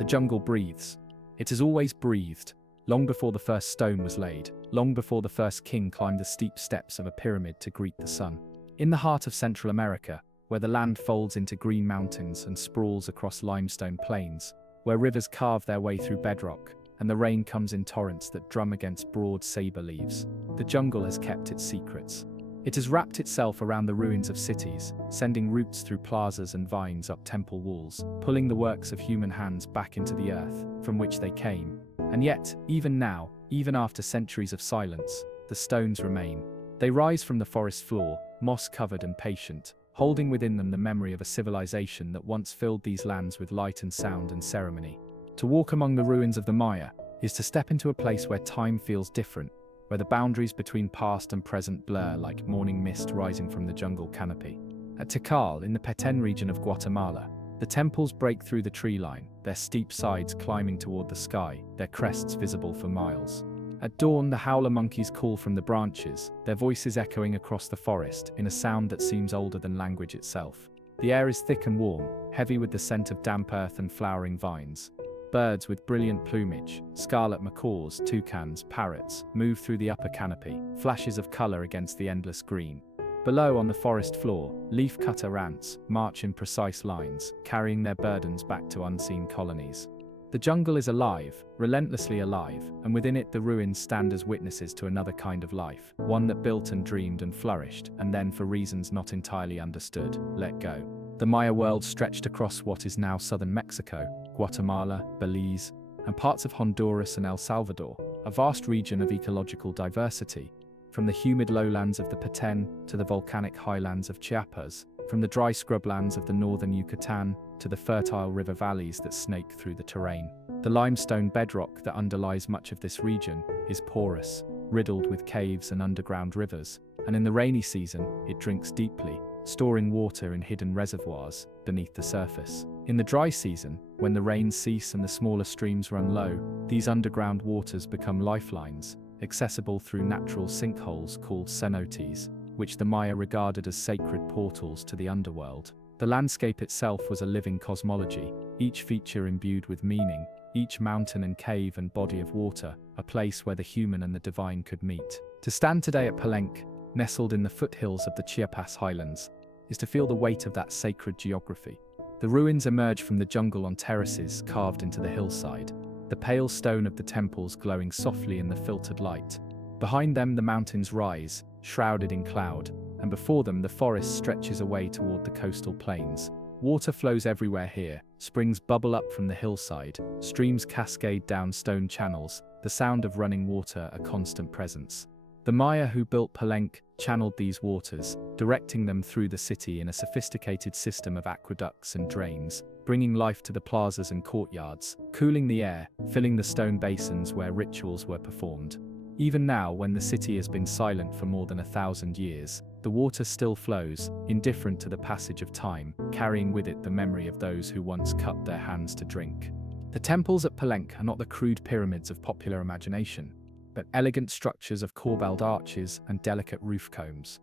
The jungle breathes. It has always breathed, long before the first stone was laid, long before the first king climbed the steep steps of a pyramid to greet the sun. In the heart of Central America, where the land folds into green mountains and sprawls across limestone plains, where rivers carve their way through bedrock, and the rain comes in torrents that drum against broad saber leaves, the jungle has kept its secrets. It has wrapped itself around the ruins of cities, sending roots through plazas and vines up temple walls, pulling the works of human hands back into the earth from which they came. And yet, even now, even after centuries of silence, the stones remain. They rise from the forest floor, moss-covered and patient, holding within them the memory of a civilization that once filled these lands with light and sound and ceremony. To walk among the ruins of the Maya is to step into a place where time feels different, where the boundaries between past and present blur like morning mist rising from the jungle canopy. At Tikal, in the Petén region of Guatemala, the temples break through the tree line, their steep sides climbing toward the sky, their crests visible for miles. At dawn, the howler monkeys call from the branches, their voices echoing across the forest in a sound that seems older than language itself. The air is thick and warm, heavy with the scent of damp earth and flowering vines. Birds with brilliant plumage, scarlet macaws, toucans, parrots, move through the upper canopy, flashes of color against the endless green. Below on the forest floor, leaf-cutter ants march in precise lines, carrying their burdens back to unseen colonies. The jungle is alive, relentlessly alive, and within it the ruins stand as witnesses to another kind of life, one that built and dreamed and flourished, and then for reasons not entirely understood, let go. The Maya world stretched across what is now southern Mexico, Guatemala, Belize, and parts of Honduras and El Salvador, a vast region of ecological diversity, from the humid lowlands of the Petén to the volcanic highlands of Chiapas, from the dry scrublands of the northern Yucatan to the fertile river valleys that snake through the terrain. The limestone bedrock that underlies much of this region is porous, riddled with caves and underground rivers, and in the rainy season, it drinks deeply, storing water in hidden reservoirs beneath the surface. In the dry season, when the rains cease and the smaller streams run low, these underground waters become lifelines, accessible through natural sinkholes called cenotes, which the Maya regarded as sacred portals to the underworld. The landscape itself was a living cosmology, each feature imbued with meaning, each mountain and cave and body of water, a place where the human and the divine could meet. To stand today at Palenque, nestled in the foothills of the Chiapas highlands, is to feel the weight of that sacred geography. The ruins emerge from the jungle on terraces carved into the hillside, the pale stone of the temples glowing softly in the filtered light. Behind them the mountains rise, shrouded in cloud, and before them the forest stretches away toward the coastal plains. Water flows everywhere here, springs bubble up from the hillside, streams cascade down stone channels, the sound of running water a constant presence. The Maya who built Palenque channeled these waters, directing them through the city in a sophisticated system of aqueducts and drains, bringing life to the plazas and courtyards, cooling the air, filling the stone basins where rituals were performed. Even now, when the city has been silent for more than 1,000 years, the water still flows, indifferent to the passage of time, carrying with it the memory of those who once cupped their hands to drink. The temples at Palenque are not the crude pyramids of popular imagination, but elegant structures of corbelled arches and delicate roof combs.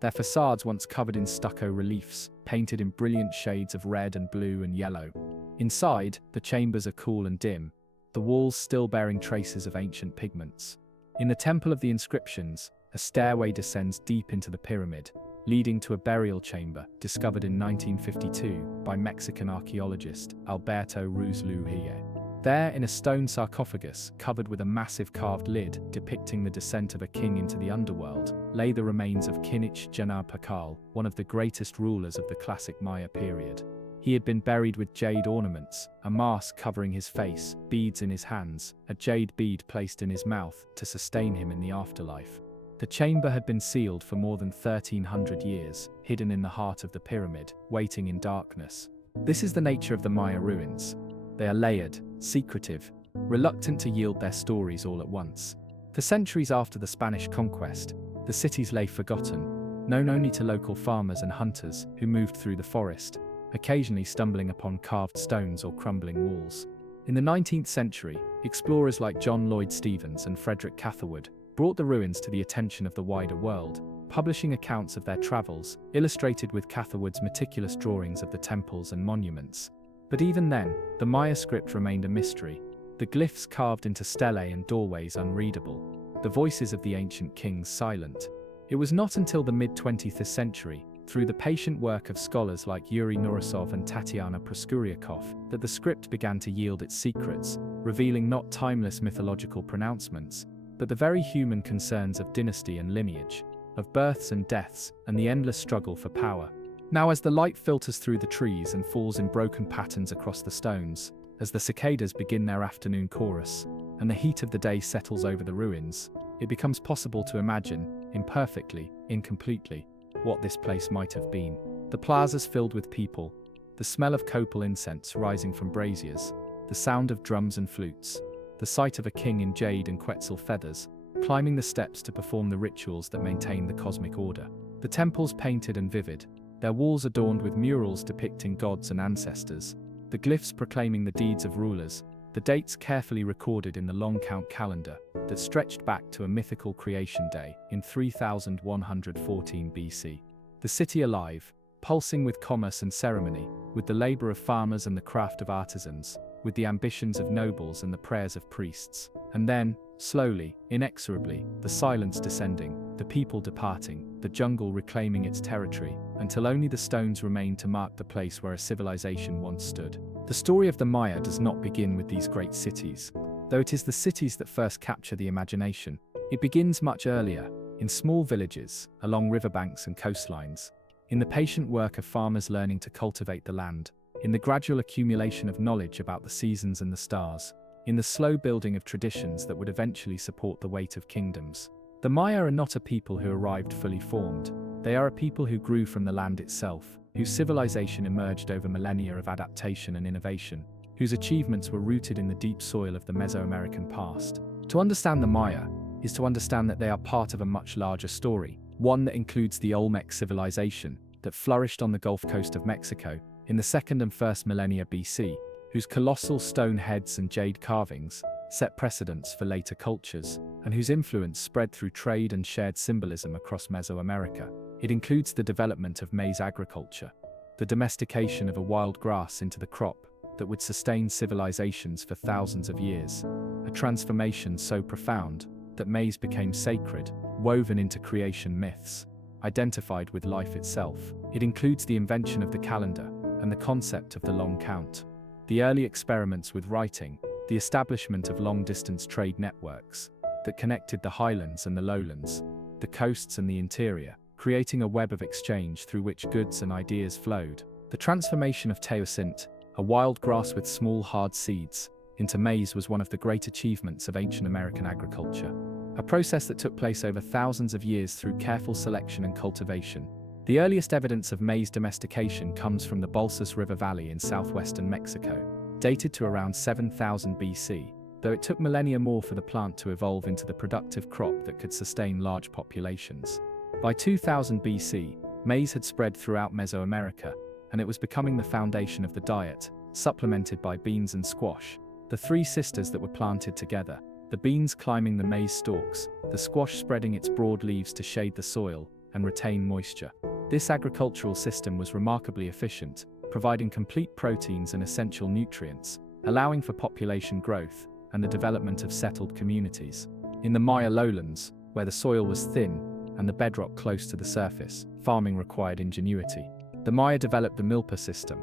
Their facades once covered in stucco reliefs, painted in brilliant shades of red and blue and yellow. Inside, the chambers are cool and dim, the walls still bearing traces of ancient pigments. In the Temple of the Inscriptions, a stairway descends deep into the pyramid, leading to a burial chamber discovered in 1952 by Mexican archaeologist Alberto Ruiz Luria. There, in a stone sarcophagus covered with a massive carved lid depicting the descent of a king into the underworld, lay the remains of Kinich Jana Pakal, one of the greatest rulers of the classic Maya period. He had been buried with jade ornaments, a mask covering his face, beads in his hands, a jade bead placed in his mouth to sustain him in the afterlife. The chamber had been sealed for more than 1,300 years, hidden in the heart of the pyramid, waiting in darkness. This is the nature of the Maya ruins. They are layered, secretive, reluctant to yield their stories all at once. For centuries after the Spanish conquest, the cities lay forgotten, known only to local farmers and hunters who moved through the forest, occasionally stumbling upon carved stones or crumbling walls. In the 19th century, explorers like John Lloyd Stephens and Frederick Catherwood brought the ruins to the attention of the wider world, publishing accounts of their travels, illustrated with Catherwood's meticulous drawings of the temples and monuments. But even then, the Maya script remained a mystery, the glyphs carved into stelae and doorways unreadable, the voices of the ancient kings silent. It was not until the mid-20th century, through the patient work of scholars like Yuri Norisov and Tatiana Proskuryakov, that the script began to yield its secrets, revealing not timeless mythological pronouncements, but the very human concerns of dynasty and lineage, of births and deaths, and the endless struggle for power. Now, as the light filters through the trees and falls in broken patterns across the stones, as the cicadas begin their afternoon chorus, and the heat of the day settles over the ruins, it becomes possible to imagine, imperfectly, incompletely, what this place might have been. The plazas filled with people, the smell of copal incense rising from braziers, the sound of drums and flutes, the sight of a king in jade and quetzal feathers, climbing the steps to perform the rituals that maintain the cosmic order. The temples painted and vivid, their walls adorned with murals depicting gods and ancestors, the glyphs proclaiming the deeds of rulers, the dates carefully recorded in the long count calendar that stretched back to a mythical creation day in 3114 BC. The city alive, pulsing with commerce and ceremony, with the labor of farmers and the craft of artisans, with the ambitions of nobles and the prayers of priests. And then, slowly, inexorably, the silence descending, the people departing, the jungle reclaiming its territory, until only the stones remained to mark the place where a civilization once stood. The story of the Maya does not begin with these great cities, though it is the cities that first capture the imagination. It begins much earlier, in small villages, along riverbanks and coastlines, in the patient work of farmers learning to cultivate the land, in the gradual accumulation of knowledge about the seasons and the stars, in the slow building of traditions that would eventually support the weight of kingdoms. The Maya are not a people who arrived fully formed. They are a people who grew from the land itself, whose civilization emerged over millennia of adaptation and innovation, whose achievements were rooted in the deep soil of the Mesoamerican past. To understand the Maya is to understand that they are part of a much larger story, one that includes the Olmec civilization that flourished on the Gulf Coast of Mexico in the 2nd and 1st millennia BC, whose colossal stone heads and jade carvings set precedents for later cultures, and whose influence spread through trade and shared symbolism across Mesoamerica. It includes the development of maize agriculture, the domestication of a wild grass into the crop that would sustain civilizations for thousands of years, a transformation so profound that maize became sacred, woven into creation myths, identified with life itself. It includes the invention of the calendar and the concept of the long count, the early experiments with writing, the establishment of long-distance trade networks that connected the highlands and the lowlands, the coasts and the interior, creating a web of exchange through which goods and ideas flowed. The transformation of teosinte, a wild grass with small hard seeds, into maize was one of the great achievements of ancient American agriculture, a process that took place over thousands of years through careful selection and cultivation. The earliest evidence of maize domestication comes from the Balsas River Valley in southwestern Mexico, dated to around 7000 BC, though it took millennia more for the plant to evolve into the productive crop that could sustain large populations. By 2000 BC, maize had spread throughout Mesoamerica, and it was becoming the foundation of the diet, supplemented by beans and squash, the three sisters that were planted together, the beans climbing the maize stalks, the squash spreading its broad leaves to shade the soil and retain moisture. This agricultural system was remarkably efficient, providing complete proteins and essential nutrients, allowing for population growth and the development of settled communities. In the Maya lowlands, where the soil was thin and the bedrock close to the surface, farming required ingenuity. The Maya developed the milpa system,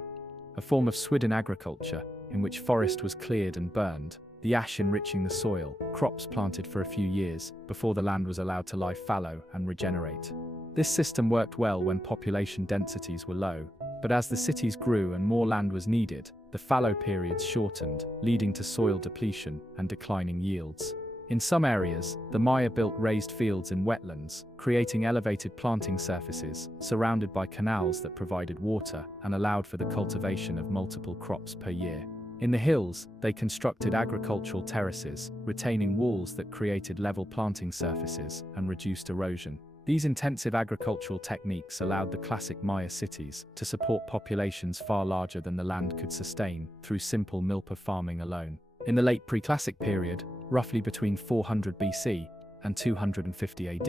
a form of swidden agriculture in which forest was cleared and burned, the ash enriching the soil, crops planted for a few years before the land was allowed to lie fallow and regenerate. This system worked well when population densities were low, but as the cities grew and more land was needed, the fallow periods shortened, leading to soil depletion and declining yields. In some areas, the Maya built raised fields in wetlands, creating elevated planting surfaces, surrounded by canals that provided water and allowed for the cultivation of multiple crops per year. In the hills, they constructed agricultural terraces, retaining walls that created level planting surfaces and reduced erosion. These intensive agricultural techniques allowed the classic Maya cities to support populations far larger than the land could sustain through simple milpa farming alone. In the late pre-classic period, roughly between 400 BC and 250 AD,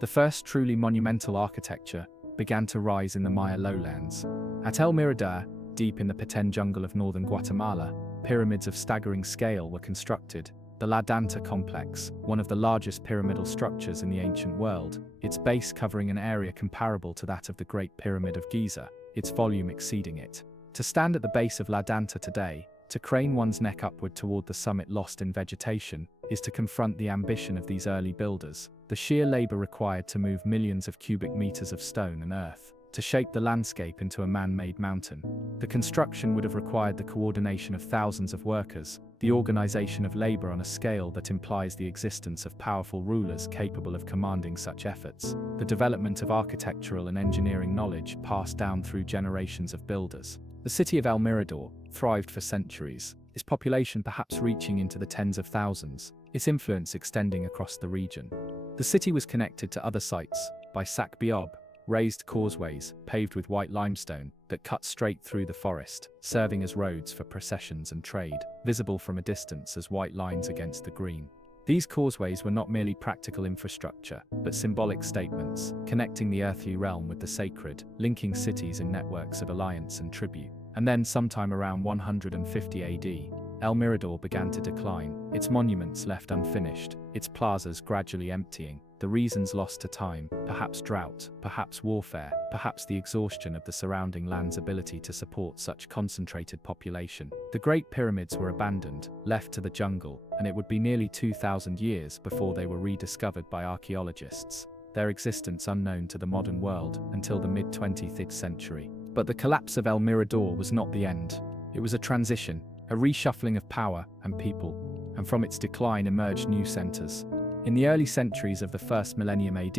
the first truly monumental architecture began to rise in the Maya lowlands. At El Mirador, Deep in the Petén jungle of northern Guatemala, pyramids of staggering scale were constructed. The La Danta complex, one of the largest pyramidal structures in the ancient world, its base covering an area comparable to that of the Great Pyramid of Giza, its volume exceeding it. To stand at the base of La Danta today, to crane one's neck upward toward the summit lost in vegetation, is to confront the ambition of these early builders, the sheer labor required to move millions of cubic meters of stone and earth, to shape the landscape into a man-made mountain. The construction would have required the coordination of thousands of workers, the organization of labor on a scale that implies the existence of powerful rulers capable of commanding such efforts, the development of architectural and engineering knowledge passed down through generations of builders. The city of El Mirador thrived for centuries, its population perhaps reaching into the tens of thousands, its influence extending across the region. The city was connected to other sites by Sac Biob, raised causeways, paved with white limestone, that cut straight through the forest, serving as roads for processions and trade, visible from a distance as white lines against the green. These causeways were not merely practical infrastructure, but symbolic statements, connecting the earthly realm with the sacred, linking cities in networks of alliance and tribute. And then, sometime around 150 AD, El Mirador began to decline, its monuments left unfinished, its plazas gradually emptying, the reasons lost to time, perhaps drought, perhaps warfare, perhaps the exhaustion of the surrounding land's ability to support such concentrated population. The Great Pyramids were abandoned, left to the jungle, and it would be nearly 2,000 years before they were rediscovered by archaeologists, their existence unknown to the modern world until the mid-20th century. But the collapse of El Mirador was not the end. It was a transition, a reshuffling of power and people, and from its decline emerged new centers. In the early centuries of the first millennium AD,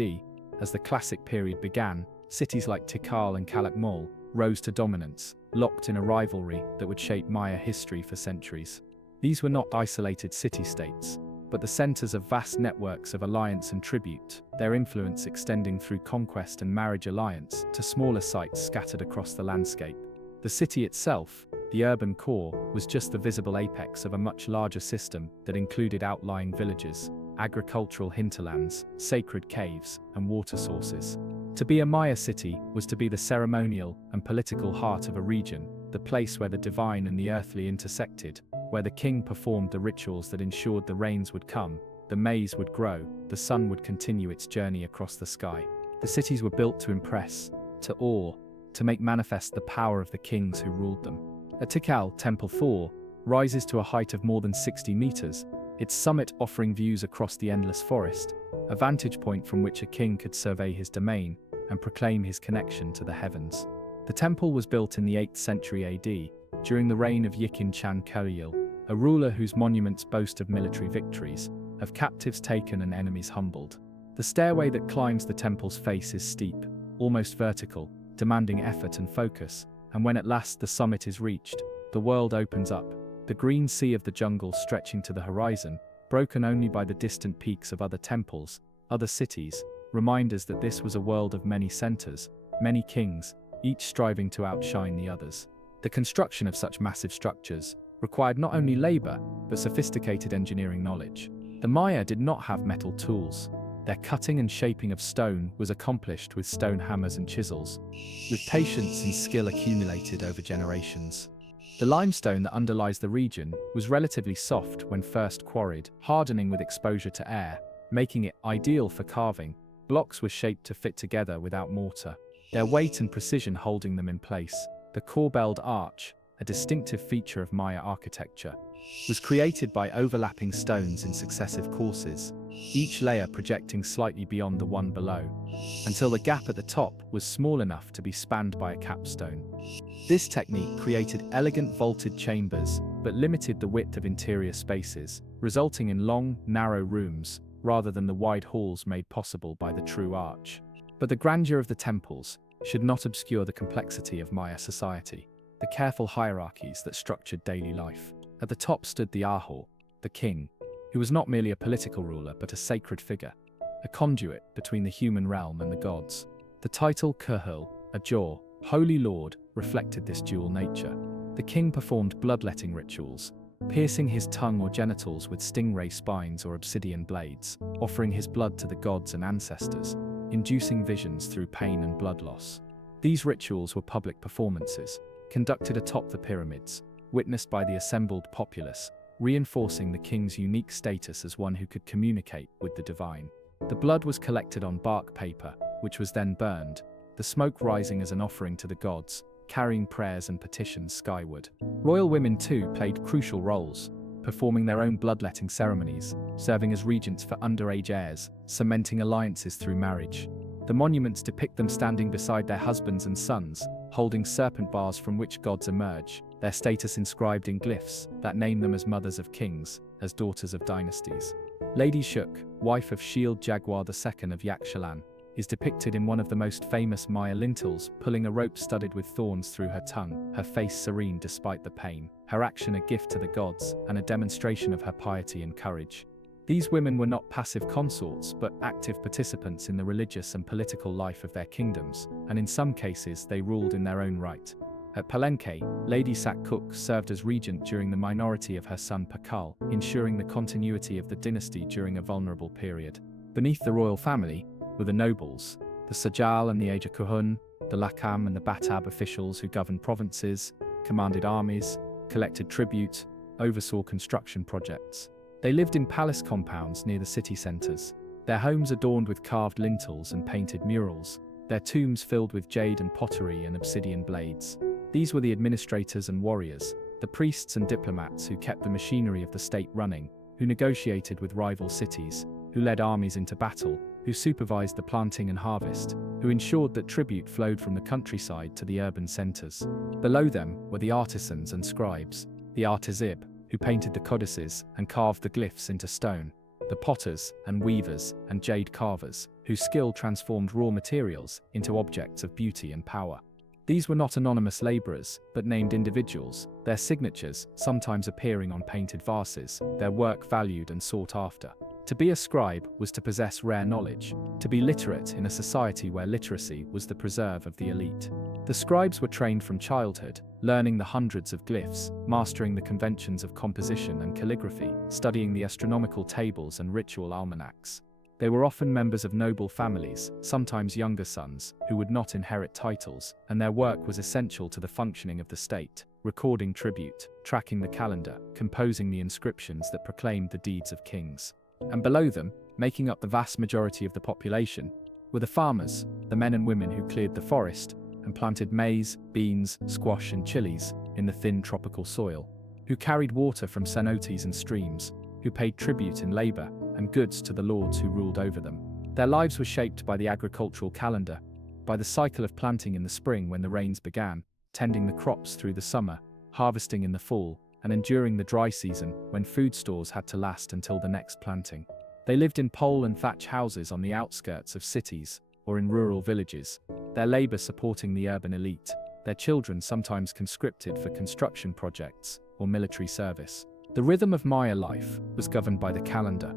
as the Classic period began, cities like Tikal and Calakmul rose to dominance, locked in a rivalry that would shape Maya history for centuries. These were not isolated city-states, but the centers of vast networks of alliance and tribute, their influence extending through conquest and marriage alliance to smaller sites scattered across the landscape. The city itself, the urban core, was just the visible apex of a much larger system that included outlying villages, agricultural hinterlands, sacred caves, and water sources. To be a Maya city was to be the ceremonial and political heart of a region, the place where the divine and the earthly intersected, where the king performed the rituals that ensured the rains would come, the maize would grow, the sun would continue its journey across the sky. The cities were built to impress, to awe, to make manifest the power of the kings who ruled them. At Tikal, Temple 4 rises to a height of more than 60 meters, its summit offering views across the endless forest, a vantage point from which a king could survey his domain and proclaim his connection to the heavens. The temple was built in the 8th century AD, during the reign of Yikin Chan Kuryil, a ruler whose monuments boast of military victories, of captives taken and enemies humbled. The stairway that climbs the temple's face is steep, almost vertical, demanding effort and focus, and when at last the summit is reached, the world opens up, the green sea of the jungle stretching to the horizon, broken only by the distant peaks of other temples, other cities, reminders that this was a world of many centers, many kings, each striving to outshine the others. The construction of such massive structures required not only labor, but sophisticated engineering knowledge. The Maya did not have metal tools. Their cutting and shaping of stone was accomplished with stone hammers and chisels, with patience and skill accumulated over generations. The limestone that underlies the region was relatively soft when first quarried, hardening with exposure to air, making it ideal for carving. Blocks were shaped to fit together without mortar, their weight and precision holding them in place. The corbelled arch, a distinctive feature of Maya architecture, was created by overlapping stones in successive courses, each layer projecting slightly beyond the one below, until the gap at the top was small enough to be spanned by a capstone. This technique created elegant vaulted chambers, but limited the width of interior spaces, resulting in long, narrow rooms, rather than the wide halls made possible by the true arch. But the grandeur of the temples should not obscure the complexity of Maya society, the careful hierarchies that structured daily life. At the top stood the Ahor, the king, who was not merely a political ruler but a sacred figure, a conduit between the human realm and the gods. The title Kuhul, a jaw, holy lord, reflected this dual nature. The king performed bloodletting rituals, piercing his tongue or genitals with stingray spines or obsidian blades, offering his blood to the gods and ancestors, inducing visions through pain and blood loss. These rituals were public performances, conducted atop the pyramids, witnessed by the assembled populace, reinforcing the king's unique status as one who could communicate with the divine. The blood was collected on bark paper, which was then burned, the smoke rising as an offering to the gods, carrying prayers and petitions skyward. Royal women too played crucial roles, performing their own bloodletting ceremonies, serving as regents for underage heirs, cementing alliances through marriage. The monuments depict them standing beside their husbands and sons, holding serpent bars from which gods emerge, their status inscribed in glyphs that name them as mothers of kings, as daughters of dynasties. Lady Shuk, wife of Shield Jaguar II of Yaxchilan, is depicted in one of the most famous Maya lintels, pulling a rope studded with thorns through her tongue, her face serene despite the pain, her action a gift to the gods and a demonstration of her piety and courage. These women were not passive consorts but active participants in the religious and political life of their kingdoms, and in some cases they ruled in their own right. At Palenque, Lady Sakkuk served as regent during the minority of her son Pakal, ensuring the continuity of the dynasty during a vulnerable period. Beneath the royal family were the nobles, the Sajal and the Ajakuhun, the Lakam and the Batab officials who governed provinces, commanded armies, collected tribute, oversaw construction projects. They lived in palace compounds near the city centers, their homes adorned with carved lintels and painted murals, their tombs filled with jade and pottery and obsidian blades. These were the administrators and warriors, the priests and diplomats who kept the machinery of the state running, who negotiated with rival cities, who led armies into battle, who supervised the planting and harvest, who ensured that tribute flowed from the countryside to the urban centers. Below them were the artisans and scribes, the artisib, who painted the codices and carved the glyphs into stone, the potters and weavers and jade carvers, whose skill transformed raw materials into objects of beauty and power. These were not anonymous laborers, but named individuals, their signatures sometimes appearing on painted vases, their work valued and sought after. To be a scribe was to possess rare knowledge, to be literate in a society where literacy was the preserve of the elite. The scribes were trained from childhood, learning the hundreds of glyphs, mastering the conventions of composition and calligraphy, studying the astronomical tables and ritual almanacs. They were often members of noble families, sometimes younger sons, who would not inherit titles, and their work was essential to the functioning of the state, recording tribute, tracking the calendar, composing the inscriptions that proclaimed the deeds of kings. And below them, making up the vast majority of the population, were the farmers, the men and women who cleared the forest and planted maize, beans, squash and chilies in the thin tropical soil, who carried water from cenotes and streams, who paid tribute in labor and goods to the lords who ruled over them. Their lives were shaped by the agricultural calendar, by the cycle of planting in the spring when the rains began, tending the crops through the summer, harvesting in the fall, and enduring the dry season when food stores had to last until the next planting. They lived in pole and thatch houses on the outskirts of cities or in rural villages, their labor supporting the urban elite, their children sometimes conscripted for construction projects or military service. The rhythm of Maya life was governed by the calendar,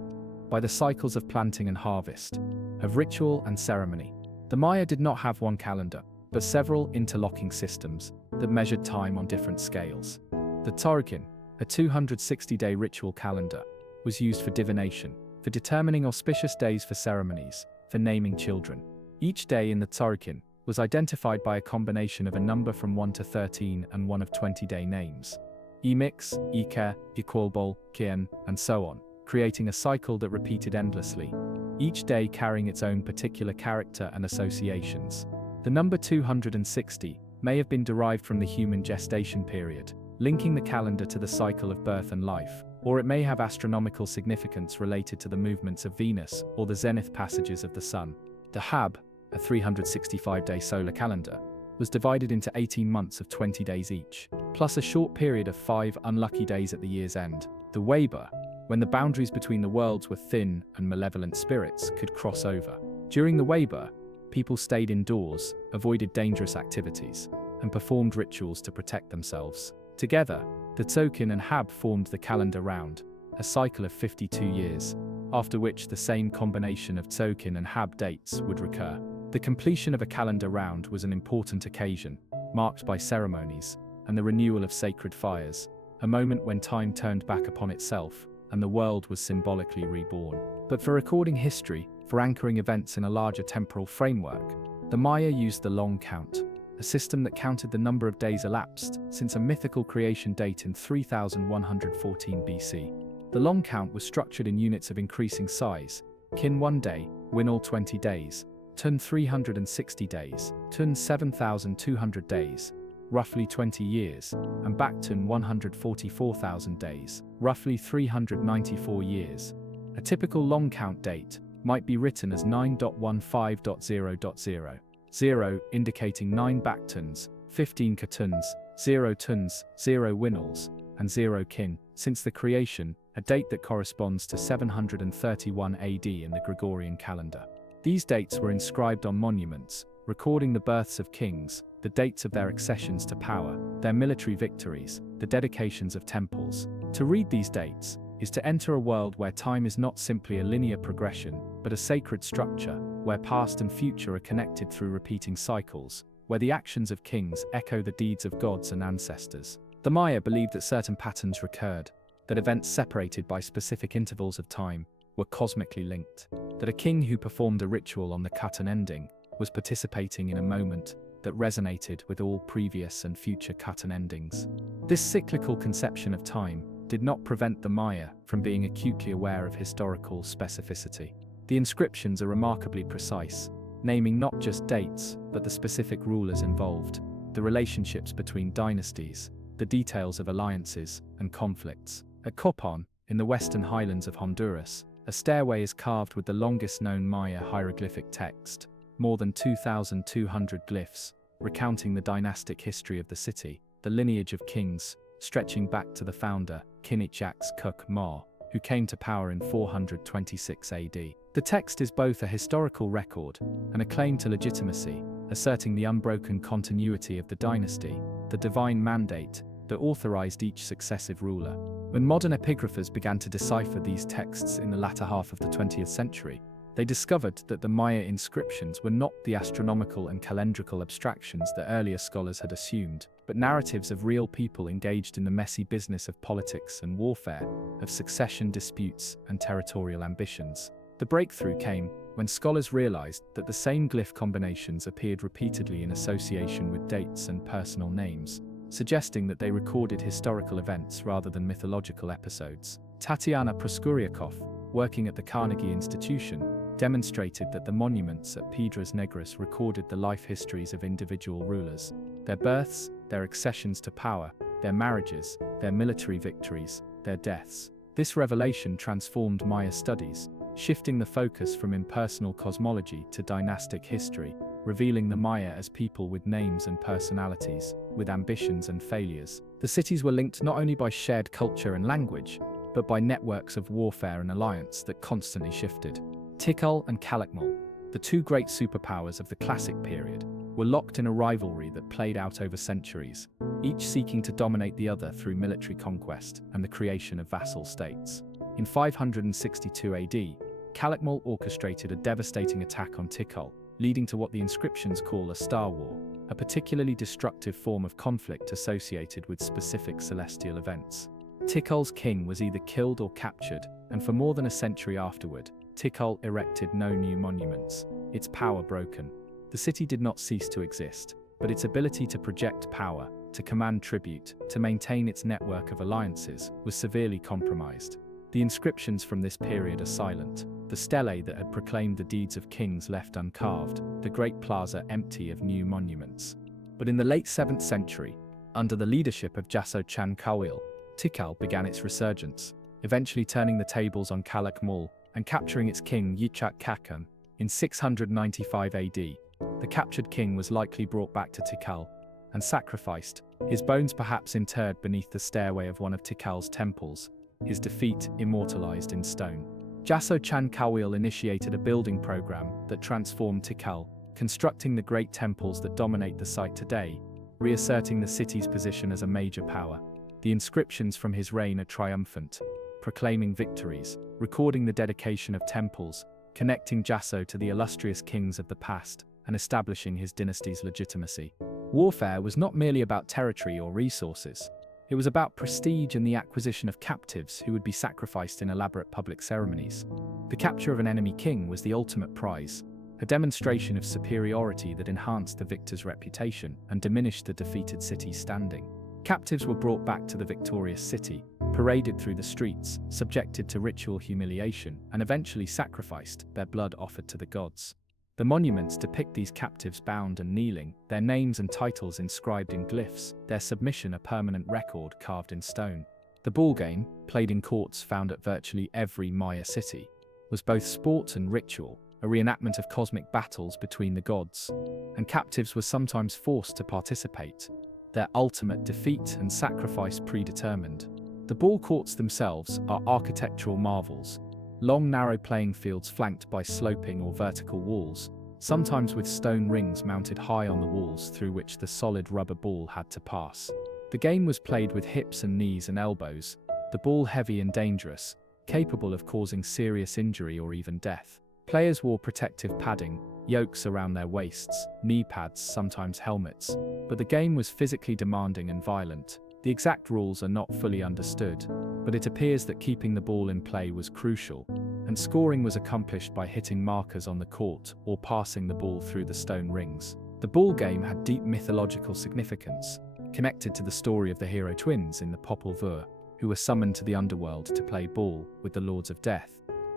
by the cycles of planting and harvest, of ritual and ceremony. The Maya did not have one calendar, but several interlocking systems that measured time on different scales. The Tzorikin, a 260-day ritual calendar, was used for divination, for determining auspicious days for ceremonies, for naming children. Each day in the Tzorikin was identified by a combination of a number from 1 to 13 and one of 20-day names. Emix, Ike, Iquolbol, Kien, and so on, creating a cycle that repeated endlessly, each day carrying its own particular character and associations. The number 260 may have been derived from the human gestation period, linking the calendar to the cycle of birth and life, or it may have astronomical significance related to the movements of Venus or the zenith passages of the Sun. The Hab, a 365-day solar calendar, was divided into 18 months of 20 days each, plus a short period of 5 unlucky days at the year's end. The Weber, when the boundaries between the worlds were thin and malevolent spirits could cross over. During the Weber, people stayed indoors, avoided dangerous activities, and performed rituals to protect themselves. Together, the Tzokin and Hab formed the calendar round, a cycle of 52 years, after which the same combination of Tzokin and Hab dates would recur. The completion of a calendar round was an important occasion, marked by ceremonies and the renewal of sacred fires, a moment when time turned back upon itself and the world was symbolically reborn. But for recording history, for anchoring events in a larger temporal framework, the Maya used the long count. a system that counted the number of days elapsed since a mythical creation date in 3114 BC. The long count was structured in units of increasing size: kin 1 day, winal 20 days, tun 360 days, tun 7,200 days, roughly 20 years, and baktun 144,000 days, roughly 394 years. A typical long count date might be written as 9.15.0.0, 0 indicating 9 baktuns, 15 katuns, 0 tuns, 0 winals, and 0 kin, since the creation, a date that corresponds to 731 AD in the Gregorian calendar. These dates were inscribed on monuments, recording the births of kings, the dates of their accessions to power, their military victories, the dedications of temples. To read these dates is to enter a world where time is not simply a linear progression, but a sacred structure, where past and future are connected through repeating cycles, where the actions of kings echo the deeds of gods and ancestors. The Maya believed that certain patterns recurred, that events separated by specific intervals of time were cosmically linked, that a king who performed a ritual on the Katan ending was participating in a moment that resonated with all previous and future Katan endings. This cyclical conception of time did not prevent the Maya from being acutely aware of historical specificity. The inscriptions are remarkably precise, naming not just dates, but the specific rulers involved, the relationships between dynasties, the details of alliances and conflicts. At Copan, in the western highlands of Honduras, a stairway is carved with the longest known Maya hieroglyphic text, more than 2,200 glyphs, recounting the dynastic history of the city, the lineage of kings, stretching back to the founder, Kinichaks Kuk Ma, who came to power in 426 AD. The text is both a historical record and a claim to legitimacy, asserting the unbroken continuity of the dynasty, the divine mandate that authorized each successive ruler. When modern epigraphers began to decipher these texts in the latter half of the 20th century, they discovered that the Maya inscriptions were not the astronomical and calendrical abstractions that earlier scholars had assumed, but narratives of real people engaged in the messy business of politics and warfare, of succession disputes and territorial ambitions. The breakthrough came when scholars realized that the same glyph combinations appeared repeatedly in association with dates and personal names, suggesting that they recorded historical events rather than mythological episodes. Tatiana Proskuriakov, working at the Carnegie Institution, demonstrated that the monuments at Piedras Negras recorded the life histories of individual rulers, their births, their accessions to power, their marriages, their military victories, their deaths. This revelation transformed Maya studies, shifting the focus from impersonal cosmology to dynastic history, revealing the Maya as people with names and personalities, with ambitions and failures. The cities were linked not only by shared culture and language, but by networks of warfare and alliance that constantly shifted. Tikal and Calakmul, the two great superpowers of the Classic period, were locked in a rivalry that played out over centuries, each seeking to dominate the other through military conquest and the creation of vassal states. In 562 AD, Calakmul orchestrated a devastating attack on Tikal, leading to what the inscriptions call a star war, a particularly destructive form of conflict associated with specific celestial events. Tikal's king was either killed or captured, and for more than a century afterward, Tikal erected no new monuments, its power broken. The city did not cease to exist, but its ability to project power, to command tribute, to maintain its network of alliances, was severely compromised. The inscriptions from this period are silent, the stelae that had proclaimed the deeds of kings left uncarved, the great plaza empty of new monuments. But in the late 7th century, under the leadership of Jasso Chan Kawil, Tikal began its resurgence, eventually turning the tables on Calakmul and capturing its king Yichak Kakan. In 695 AD, the captured king was likely brought back to Tikal and sacrificed, his bones perhaps interred beneath the stairway of one of Tikal's temples, his defeat immortalized in stone. Jasso Chan Kawil initiated a building program that transformed Tikal, constructing the great temples that dominate the site today, reasserting the city's position as a major power. The inscriptions from his reign are triumphant, proclaiming victories, recording the dedication of temples, connecting Jasso to the illustrious kings of the past, and establishing his dynasty's legitimacy. Warfare was not merely about territory or resources. It was about prestige and the acquisition of captives who would be sacrificed in elaborate public ceremonies. The capture of an enemy king was the ultimate prize, a demonstration of superiority that enhanced the victor's reputation and diminished the defeated city's standing. Captives were brought back to the victorious city, paraded through the streets, subjected to ritual humiliation, and eventually sacrificed, their blood offered to the gods. The monuments depict these captives bound and kneeling, their names and titles inscribed in glyphs, their submission a permanent record carved in stone. The ball game, played in courts found at virtually every Maya city, was both sport and ritual, a reenactment of cosmic battles between the gods, and captives were sometimes forced to participate, their ultimate defeat and sacrifice predetermined. The ball courts themselves are architectural marvels, long narrow playing fields flanked by sloping or vertical walls, sometimes with stone rings mounted high on the walls through which the solid rubber ball had to pass. The game was played with hips and knees and elbows, the ball heavy and dangerous, capable of causing serious injury or even death. Players wore protective padding, yokes around their waists, knee pads, sometimes helmets, but the game was physically demanding and violent. The exact rules are not fully understood, but it appears that keeping the ball in play was crucial, and scoring was accomplished by hitting markers on the court or passing the ball through the stone rings. The ball game had deep mythological significance, connected to the story of the hero twins in the Popol Vuh, who were summoned to the underworld to play ball with the Lords of Death,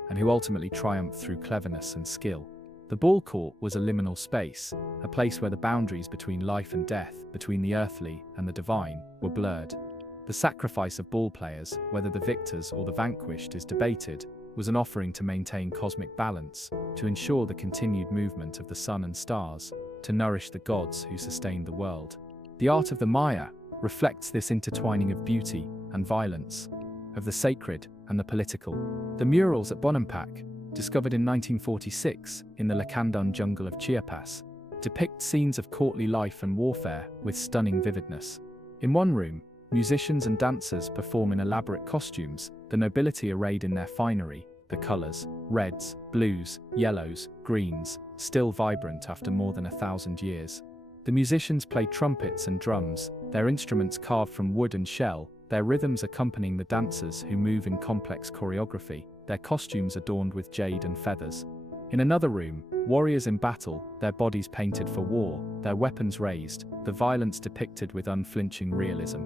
and who ultimately triumphed through cleverness and skill. The ball court was a liminal space, a place where the boundaries between life and death, between the earthly and the divine, were blurred. The sacrifice of ball players, whether the victors or the vanquished is debated, was an offering to maintain cosmic balance, to ensure the continued movement of the sun and stars, to nourish the gods who sustained the world. The art of the Maya reflects this intertwining of beauty and violence, of the sacred and the political. The murals at Bonampak, discovered in 1946 in the Lacandon jungle of Chiapas, depict scenes of courtly life and warfare with stunning vividness. In one room, musicians and dancers perform in elaborate costumes, the nobility arrayed in their finery, the colors, reds, blues, yellows, greens, still vibrant after more than 1,000 years. The musicians play trumpets and drums, their instruments carved from wood and shell, their rhythms accompanying the dancers who move in complex choreography, their costumes adorned with jade and feathers. In another room, warriors in battle, their bodies painted for war, their weapons raised, the violence depicted with unflinching realism.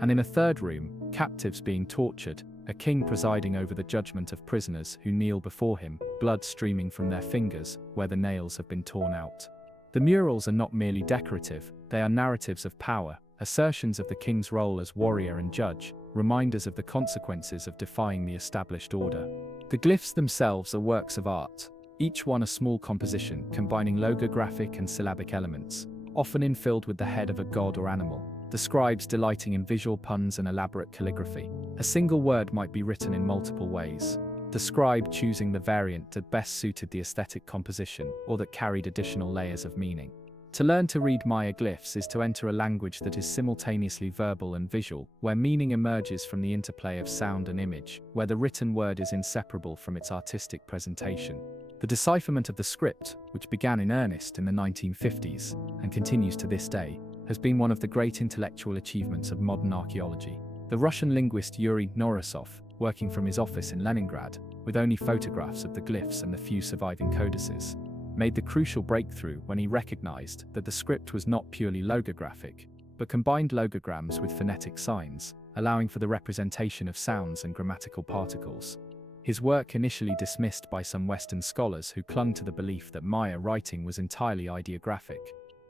And in a third room, captives being tortured, a king presiding over the judgment of prisoners who kneel before him, blood streaming from their fingers where the nails have been torn out. The murals are not merely decorative, they are narratives of power, assertions of the king's role as warrior and judge, reminders of the consequences of defying the established order. The glyphs themselves are works of art, each one a small composition combining logographic and syllabic elements, often infilled with the head of a god or animal, the scribes delighting in visual puns and elaborate calligraphy. A single word might be written in multiple ways, the scribe choosing the variant that best suited the aesthetic composition or that carried additional layers of meaning. To learn to read Maya glyphs is to enter a language that is simultaneously verbal and visual, where meaning emerges from the interplay of sound and image, where the written word is inseparable from its artistic presentation. The decipherment of the script, which began in earnest in the 1950s and continues to this day, has been one of the great intellectual achievements of modern archaeology. The Russian linguist Yuri Norisov, working from his office in Leningrad, with only photographs of the glyphs and the few surviving codices, made the crucial breakthrough when he recognized that the script was not purely logographic, but combined logograms with phonetic signs, allowing for the representation of sounds and grammatical particles. His work, initially dismissed by some Western scholars who clung to the belief that Maya writing was entirely ideographic,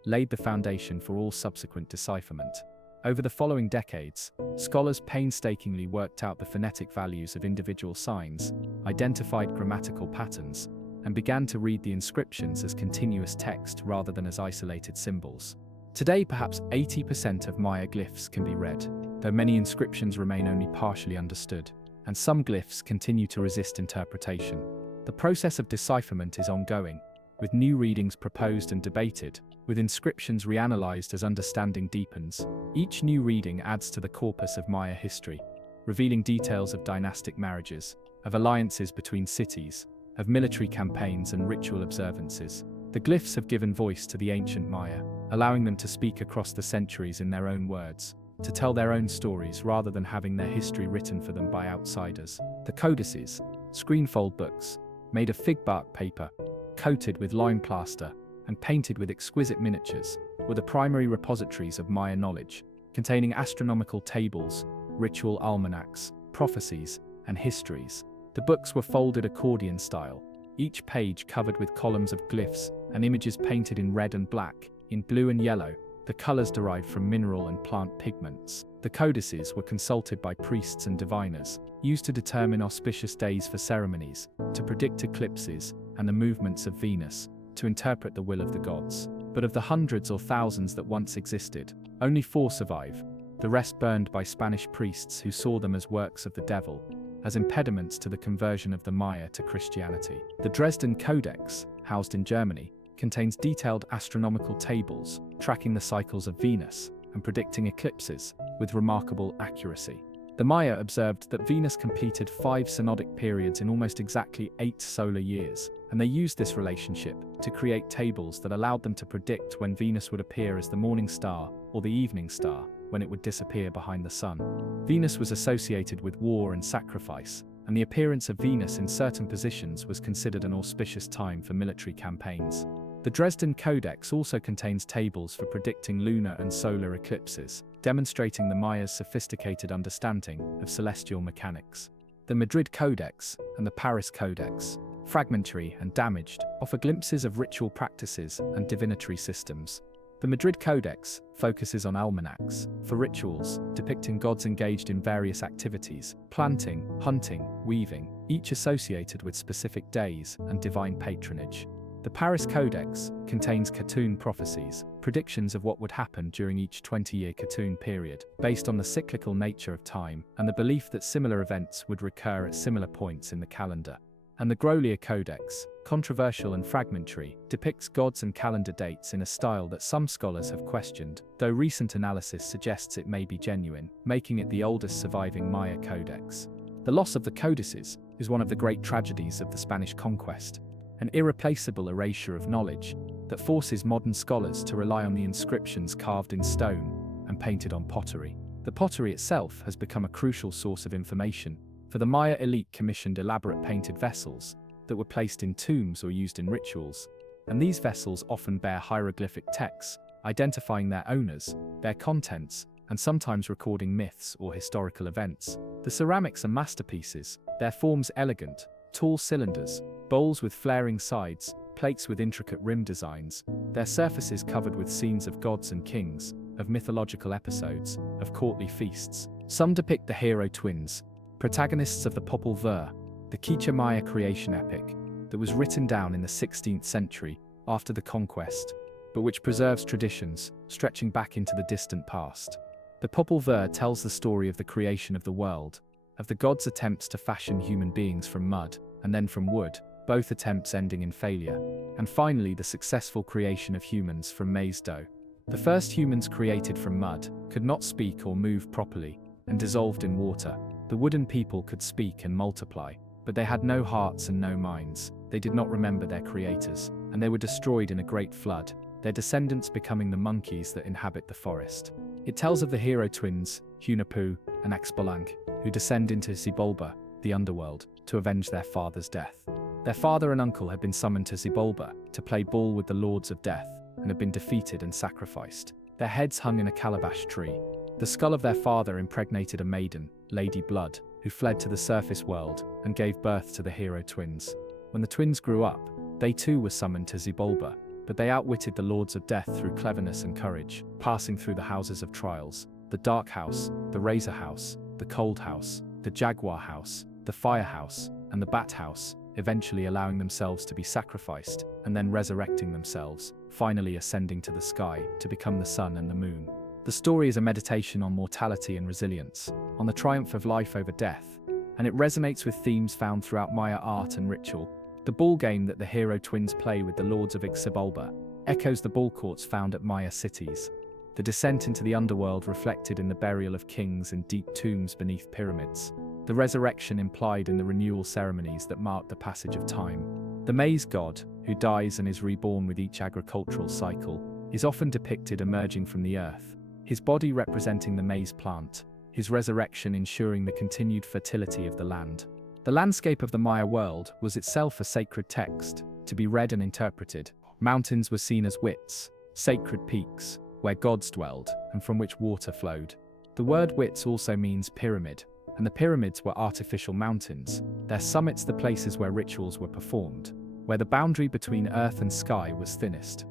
laid the foundation for all subsequent decipherment. Over the following decades, scholars painstakingly worked out the phonetic values of individual signs, identified grammatical patterns, and began to read the inscriptions as continuous text rather than as isolated symbols. Today, perhaps 80% of Maya glyphs can be read, though many inscriptions remain only partially understood, and some glyphs continue to resist interpretation. The process of decipherment is ongoing, with new readings proposed and debated, with inscriptions reanalyzed as understanding deepens. Each new reading adds to the corpus of Maya history, revealing details of dynastic marriages, of alliances between cities, of military campaigns and ritual observances. The glyphs have given voice to the ancient Maya, allowing them to speak across the centuries in their own words, to tell their own stories rather than having their history written for them by outsiders. The codices, screenfold books, made of fig bark paper, coated with lime plaster, and painted with exquisite miniatures, were the primary repositories of Maya knowledge, containing astronomical tables, ritual almanacs, prophecies, and histories. The books were folded accordion style, each page covered with columns of glyphs and images painted in red and black, in blue and yellow, the colors derived from mineral and plant pigments. The codices were consulted by priests and diviners, used to determine auspicious days for ceremonies, to predict eclipses and the movements of Venus, to interpret the will of the gods. But of the hundreds or thousands that once existed, only 4 survive, the rest burned by Spanish priests who saw them as works of the devil, as impediments to the conversion of the Maya to Christianity. The Dresden Codex, housed in Germany, contains detailed astronomical tables tracking the cycles of Venus and predicting eclipses with remarkable accuracy. The Maya observed that Venus completed 5 synodic periods in almost exactly 8 solar years, and they used this relationship to create tables that allowed them to predict when Venus would appear as the morning star or the evening star, when it would disappear behind the sun. Venus was associated with war and sacrifice, and the appearance of Venus in certain positions was considered an auspicious time for military campaigns. The Dresden Codex also contains tables for predicting lunar and solar eclipses, demonstrating the Maya's sophisticated understanding of celestial mechanics. The Madrid Codex and the Paris Codex, fragmentary and damaged, offer glimpses of ritual practices and divinatory systems. The Madrid Codex focuses on almanacs for rituals depicting gods engaged in various activities: planting, hunting, weaving, each associated with specific days and divine patronage. The Paris Codex contains Khatoon prophecies, predictions of what would happen during each 20-year Khatoon period, based on the cyclical nature of time and the belief that similar events would recur at similar points in the calendar. And the Grolier Codex, controversial and fragmentary, depicts gods and calendar dates in a style that some scholars have questioned, though recent analysis suggests it may be genuine, making it the oldest surviving Maya codex. The loss of the codices is one of the great tragedies of the Spanish conquest, an irreplaceable erasure of knowledge that forces modern scholars to rely on the inscriptions carved in stone and painted on pottery. The pottery itself has become a crucial source of information, for the Maya elite commissioned elaborate painted vessels that were placed in tombs or used in rituals, and these vessels often bear hieroglyphic texts, identifying their owners, their contents, and sometimes recording myths or historical events. The ceramics are masterpieces, their forms elegant, tall cylinders, bowls with flaring sides, plates with intricate rim designs, their surfaces covered with scenes of gods and kings, of mythological episodes, of courtly feasts. Some depict the hero twins, protagonists of the Popol Vuh, the Quiché Maya creation epic that was written down in the 16th century after the conquest, but which preserves traditions stretching back into the distant past. The Popol Vuh tells the story of the creation of the world, of the gods' attempts to fashion human beings from mud and then from wood, both attempts ending in failure, and finally the successful creation of humans from maize dough. The first humans created from mud could not speak or move properly and dissolved in water. The wooden people could speak and multiply, but they had no hearts and no minds. They did not remember their creators, and they were destroyed in a great flood, their descendants becoming the monkeys that inhabit the forest. It tells of the hero twins, Hunahpu and Axbalanque, who descend into Xibalba, the underworld, to avenge their father's death. Their father and uncle had been summoned to Xibalba to play ball with the lords of death, and had been defeated and sacrificed. Their heads hung in a calabash tree. The skull of their father impregnated a maiden, Lady Blood, who fled to the surface world and gave birth to the hero twins. When the twins grew up, they too were summoned to Xibalba, but they outwitted the lords of death through cleverness and courage, passing through the houses of trials: the Dark House, the Razor House, the Cold House, the Jaguar House, the Fire House, and the Bat House, eventually allowing themselves to be sacrificed, and then resurrecting themselves, finally ascending to the sky to become the sun and the moon. The story is a meditation on mortality and resilience, on the triumph of life over death, and it resonates with themes found throughout Maya art and ritual. The ball game that the hero twins play with the lords of Xibalba echoes the ball courts found at Maya cities. The descent into the underworld reflected in the burial of kings in deep tombs beneath pyramids. The resurrection implied in the renewal ceremonies that marked the passage of time. The maize god, who dies and is reborn with each agricultural cycle, is often depicted emerging from the earth, his body representing the maize plant, his resurrection ensuring the continued fertility of the land. The landscape of the Maya world was itself a sacred text, to be read and interpreted. Mountains were seen as wits, sacred peaks, where gods dwelled and from which water flowed. The word wits also means pyramid, and the pyramids were artificial mountains, their summits the places where rituals were performed, where the boundary between earth and sky was thinnest.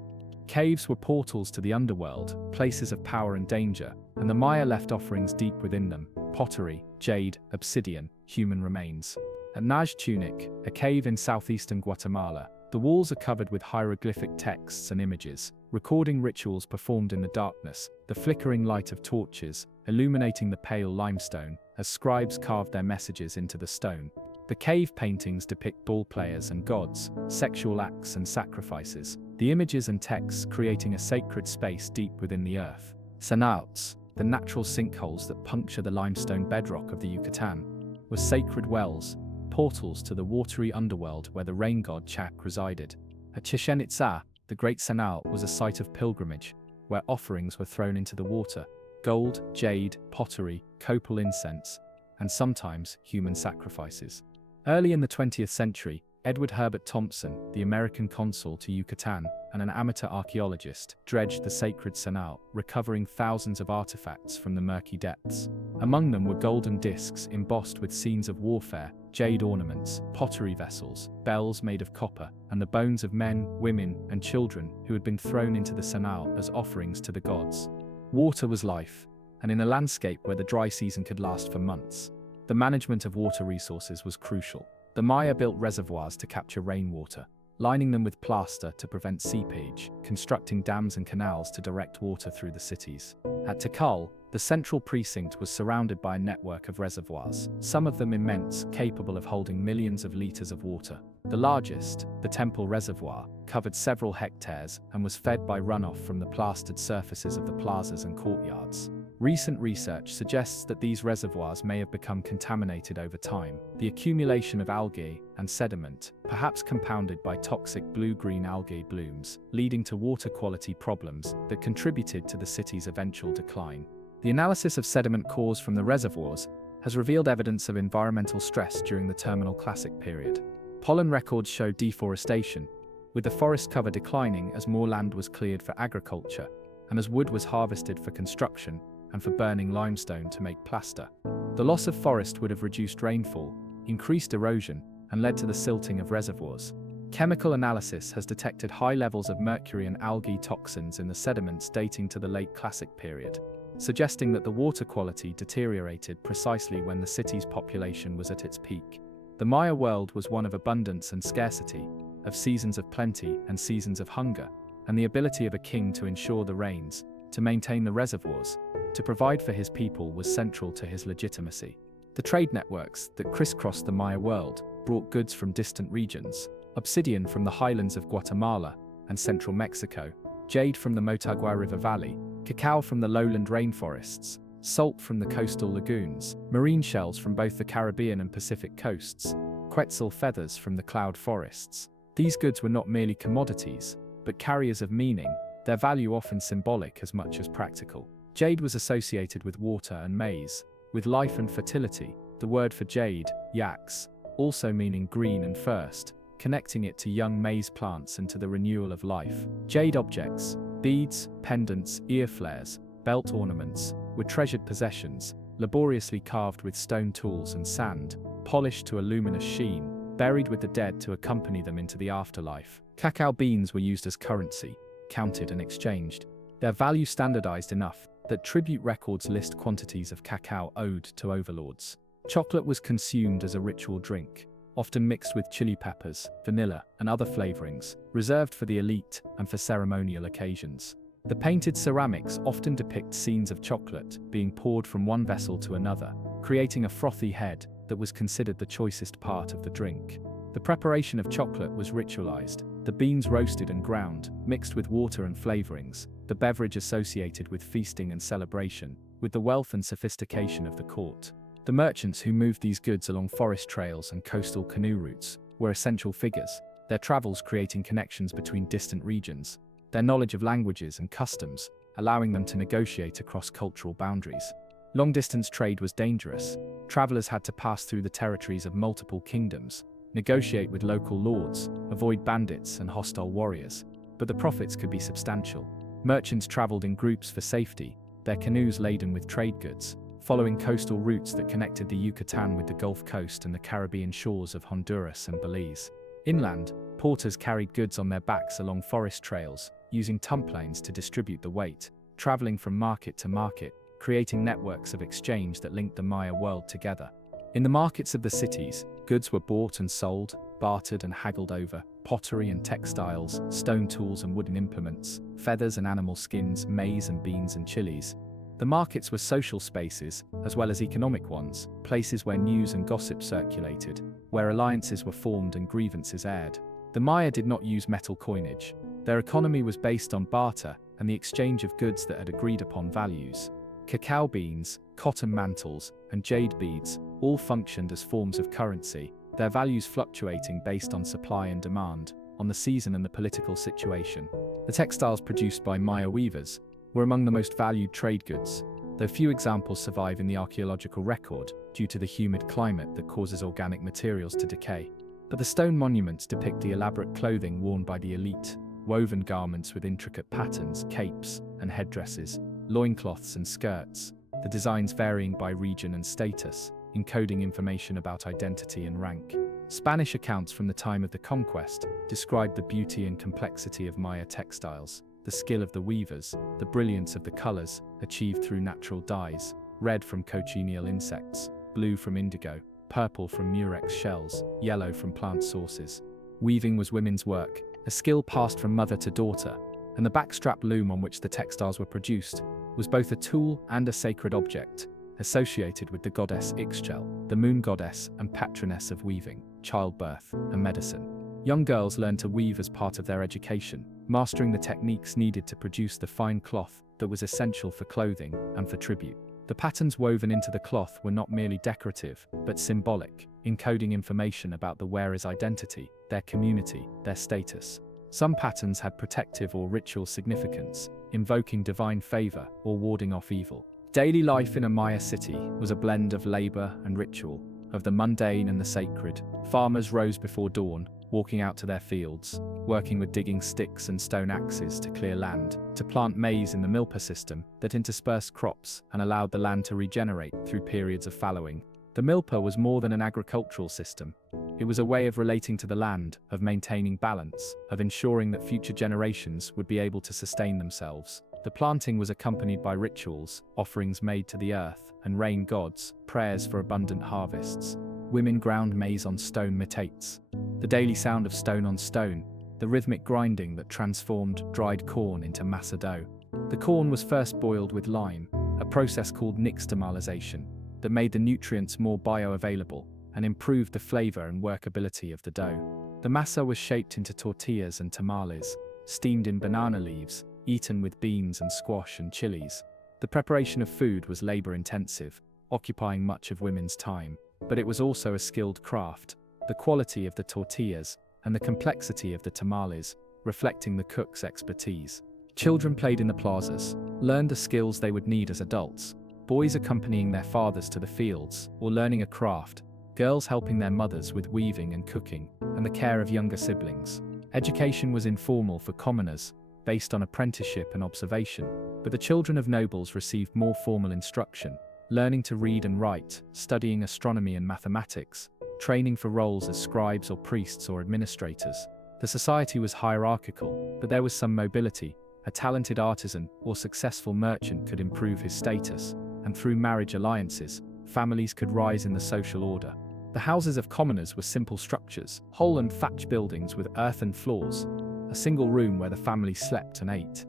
Caves were portals to the underworld, places of power and danger, and the Maya left offerings deep within them: pottery, jade, obsidian, human remains. At Naj Tunic, a cave in southeastern Guatemala, the walls are covered with hieroglyphic texts and images, recording rituals performed in the darkness, the flickering light of torches, illuminating the pale limestone, as scribes carved their messages into the stone. The cave paintings depict ball players and gods, sexual acts and sacrifices, the images and texts creating a sacred space deep within the earth. Cenotes, the natural sinkholes that puncture the limestone bedrock of the Yucatan, were sacred wells, portals to the watery underworld where the rain god Chak resided. At Chichen Itza, the great cenote was a site of pilgrimage, where offerings were thrown into the water: gold, jade, pottery, copal incense, and sometimes human sacrifices. Early in the 20th century, Edward Herbert Thompson, the American consul to Yucatan and an amateur archaeologist, dredged the sacred cenote, recovering thousands of artifacts from the murky depths. Among them were golden discs embossed with scenes of warfare, jade ornaments, pottery vessels, bells made of copper, and the bones of men, women, and children who had been thrown into the cenote as offerings to the gods. Water was life, and in a landscape where the dry season could last for months, the management of water resources was crucial. The Maya built reservoirs to capture rainwater, lining them with plaster to prevent seepage, constructing dams and canals to direct water through the cities. At Tikal, the central precinct was surrounded by a network of reservoirs, some of them immense, capable of holding millions of liters of water. The largest, the Temple Reservoir, covered several hectares and was fed by runoff from the plastered surfaces of the plazas and courtyards. Recent research suggests that these reservoirs may have become contaminated over time. The accumulation of algae and sediment, perhaps compounded by toxic blue-green algae blooms, leading to water quality problems that contributed to the city's eventual decline. The analysis of sediment cores from the reservoirs has revealed evidence of environmental stress during the Terminal Classic period. Pollen records show deforestation, with the forest cover declining as more land was cleared for agriculture, and as wood was harvested for construction and for burning limestone to make plaster. The loss of forest would have reduced rainfall, increased erosion, and led to the silting of reservoirs. Chemical analysis has detected high levels of mercury and algae toxins in the sediments dating to the late Classic period, suggesting that the water quality deteriorated precisely when the city's population was at its peak. The Maya world was one of abundance and scarcity, of seasons of plenty and seasons of hunger, and the ability of a king to ensure the rains, to maintain the reservoirs, to provide for his people was central to his legitimacy. The trade networks that crisscrossed the Maya world brought goods from distant regions: obsidian from the highlands of Guatemala and central Mexico, jade from the Motagua River Valley, cacao from the lowland rainforests, salt from the coastal lagoons, marine shells from both the Caribbean and Pacific coasts, quetzal feathers from the cloud forests. These goods were not merely commodities, but carriers of meaning, their value often symbolic as much as practical. Jade was associated with water and maize, with life and fertility. The word for jade, yax, also meaning green and first, connecting it to young maize plants and to the renewal of life. Jade objects, beads, pendants, ear flares, belt ornaments, were treasured possessions, laboriously carved with stone tools and sand, polished to a luminous sheen, buried with the dead to accompany them into the afterlife. Cacao beans were used as currency, counted and exchanged, their value standardized enough that tribute records list quantities of cacao owed to overlords. Chocolate was consumed as a ritual drink, often mixed with chili peppers, vanilla, and other flavorings, reserved for the elite and for ceremonial occasions. The painted ceramics often depict scenes of chocolate being poured from one vessel to another, creating a frothy head that was considered the choicest part of the drink. The preparation of chocolate was ritualized, the beans roasted and ground, mixed with water and flavorings, the beverage associated with feasting and celebration, with the wealth and sophistication of the court. The merchants who moved these goods along forest trails and coastal canoe routes were essential figures, their travels creating connections between distant regions, their knowledge of languages and customs, allowing them to negotiate across cultural boundaries. Long-distance trade was dangerous. Travelers had to pass through the territories of multiple kingdoms, negotiate with local lords, avoid bandits and hostile warriors. But the profits could be substantial. Merchants traveled in groups for safety, their canoes laden with trade goods, following coastal routes that connected the Yucatan with the Gulf Coast and the Caribbean shores of Honduras and Belize. Inland, porters carried goods on their backs along forest trails, using tumplanes to distribute the weight, traveling from market to market, creating networks of exchange that linked the Maya world together. In the markets of the cities, goods were bought and sold, bartered and haggled over, pottery and textiles, stone tools and wooden implements, feathers and animal skins, maize and beans and chilies. The markets were social spaces, as well as economic ones, places where news and gossip circulated, where alliances were formed and grievances aired. The Maya did not use metal coinage. Their economy was based on barter and the exchange of goods that had agreed upon values. Cacao beans, cotton mantles, and jade beads all functioned as forms of currency, their values fluctuating based on supply and demand, on the season and the political situation. The textiles produced by Maya weavers were among the most valued trade goods, though few examples survive in the archaeological record due to the humid climate that causes organic materials to decay. But the stone monuments depict the elaborate clothing worn by the elite, woven garments with intricate patterns, capes and headdresses, loincloths and skirts, the designs varying by region and status, encoding information about identity and rank. Spanish accounts from the time of the conquest describe the beauty and complexity of Maya textiles, the skill of the weavers, the brilliance of the colors achieved through natural dyes, red from cochineal insects, blue from indigo, purple from murex shells, yellow from plant sources. Weaving was women's work, a skill passed from mother to daughter, and the backstrap loom on which the textiles were produced was both a tool and a sacred object, associated with the goddess Ixchel, the moon goddess and patroness of weaving, childbirth, and medicine. Young girls learned to weave as part of their education, mastering the techniques needed to produce the fine cloth that was essential for clothing and for tribute. The patterns woven into the cloth were not merely decorative, but symbolic, encoding information about the wearer's identity, their community, their status. Some patterns had protective or ritual significance, invoking divine favor or warding off evil. Daily life in a Maya city was a blend of labor and ritual, of the mundane and the sacred. Farmers rose before dawn, walking out to their fields, working with digging sticks and stone axes to clear land, to plant maize in the milpa system that interspersed crops and allowed the land to regenerate through periods of fallowing. The milpa was more than an agricultural system. It was a way of relating to the land, of maintaining balance, of ensuring that future generations would be able to sustain themselves. The planting was accompanied by rituals, offerings made to the earth and rain gods, prayers for abundant harvests. Women ground maize on stone metates. The daily sound of stone on stone, the rhythmic grinding that transformed dried corn into masa dough. The corn was first boiled with lime, a process called nixtamalization, that made the nutrients more bioavailable and improved the flavor and workability of the dough. The masa was shaped into tortillas and tamales, steamed in banana leaves, eaten with beans and squash and chilies. The preparation of food was labor-intensive, occupying much of women's time, but it was also a skilled craft, the quality of the tortillas and the complexity of the tamales reflecting the cook's expertise. Children played in the plazas, learned the skills they would need as adults, boys accompanying their fathers to the fields or learning a craft, girls helping their mothers with weaving and cooking, and the care of younger siblings. Education was informal for commoners, based on apprenticeship and observation, but the children of nobles received more formal instruction, learning to read and write, studying astronomy and mathematics, training for roles as scribes or priests or administrators. The society was hierarchical, but there was some mobility. A talented artisan or successful merchant could improve his status, and through marriage alliances, families could rise in the social order. The houses of commoners were simple structures, hole and thatch buildings with earthen floors, a single room where the family slept and ate,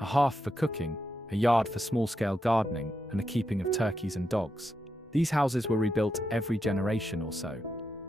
a hearth for cooking, a yard for small-scale gardening, and the keeping of turkeys and dogs. These houses were rebuilt every generation or so,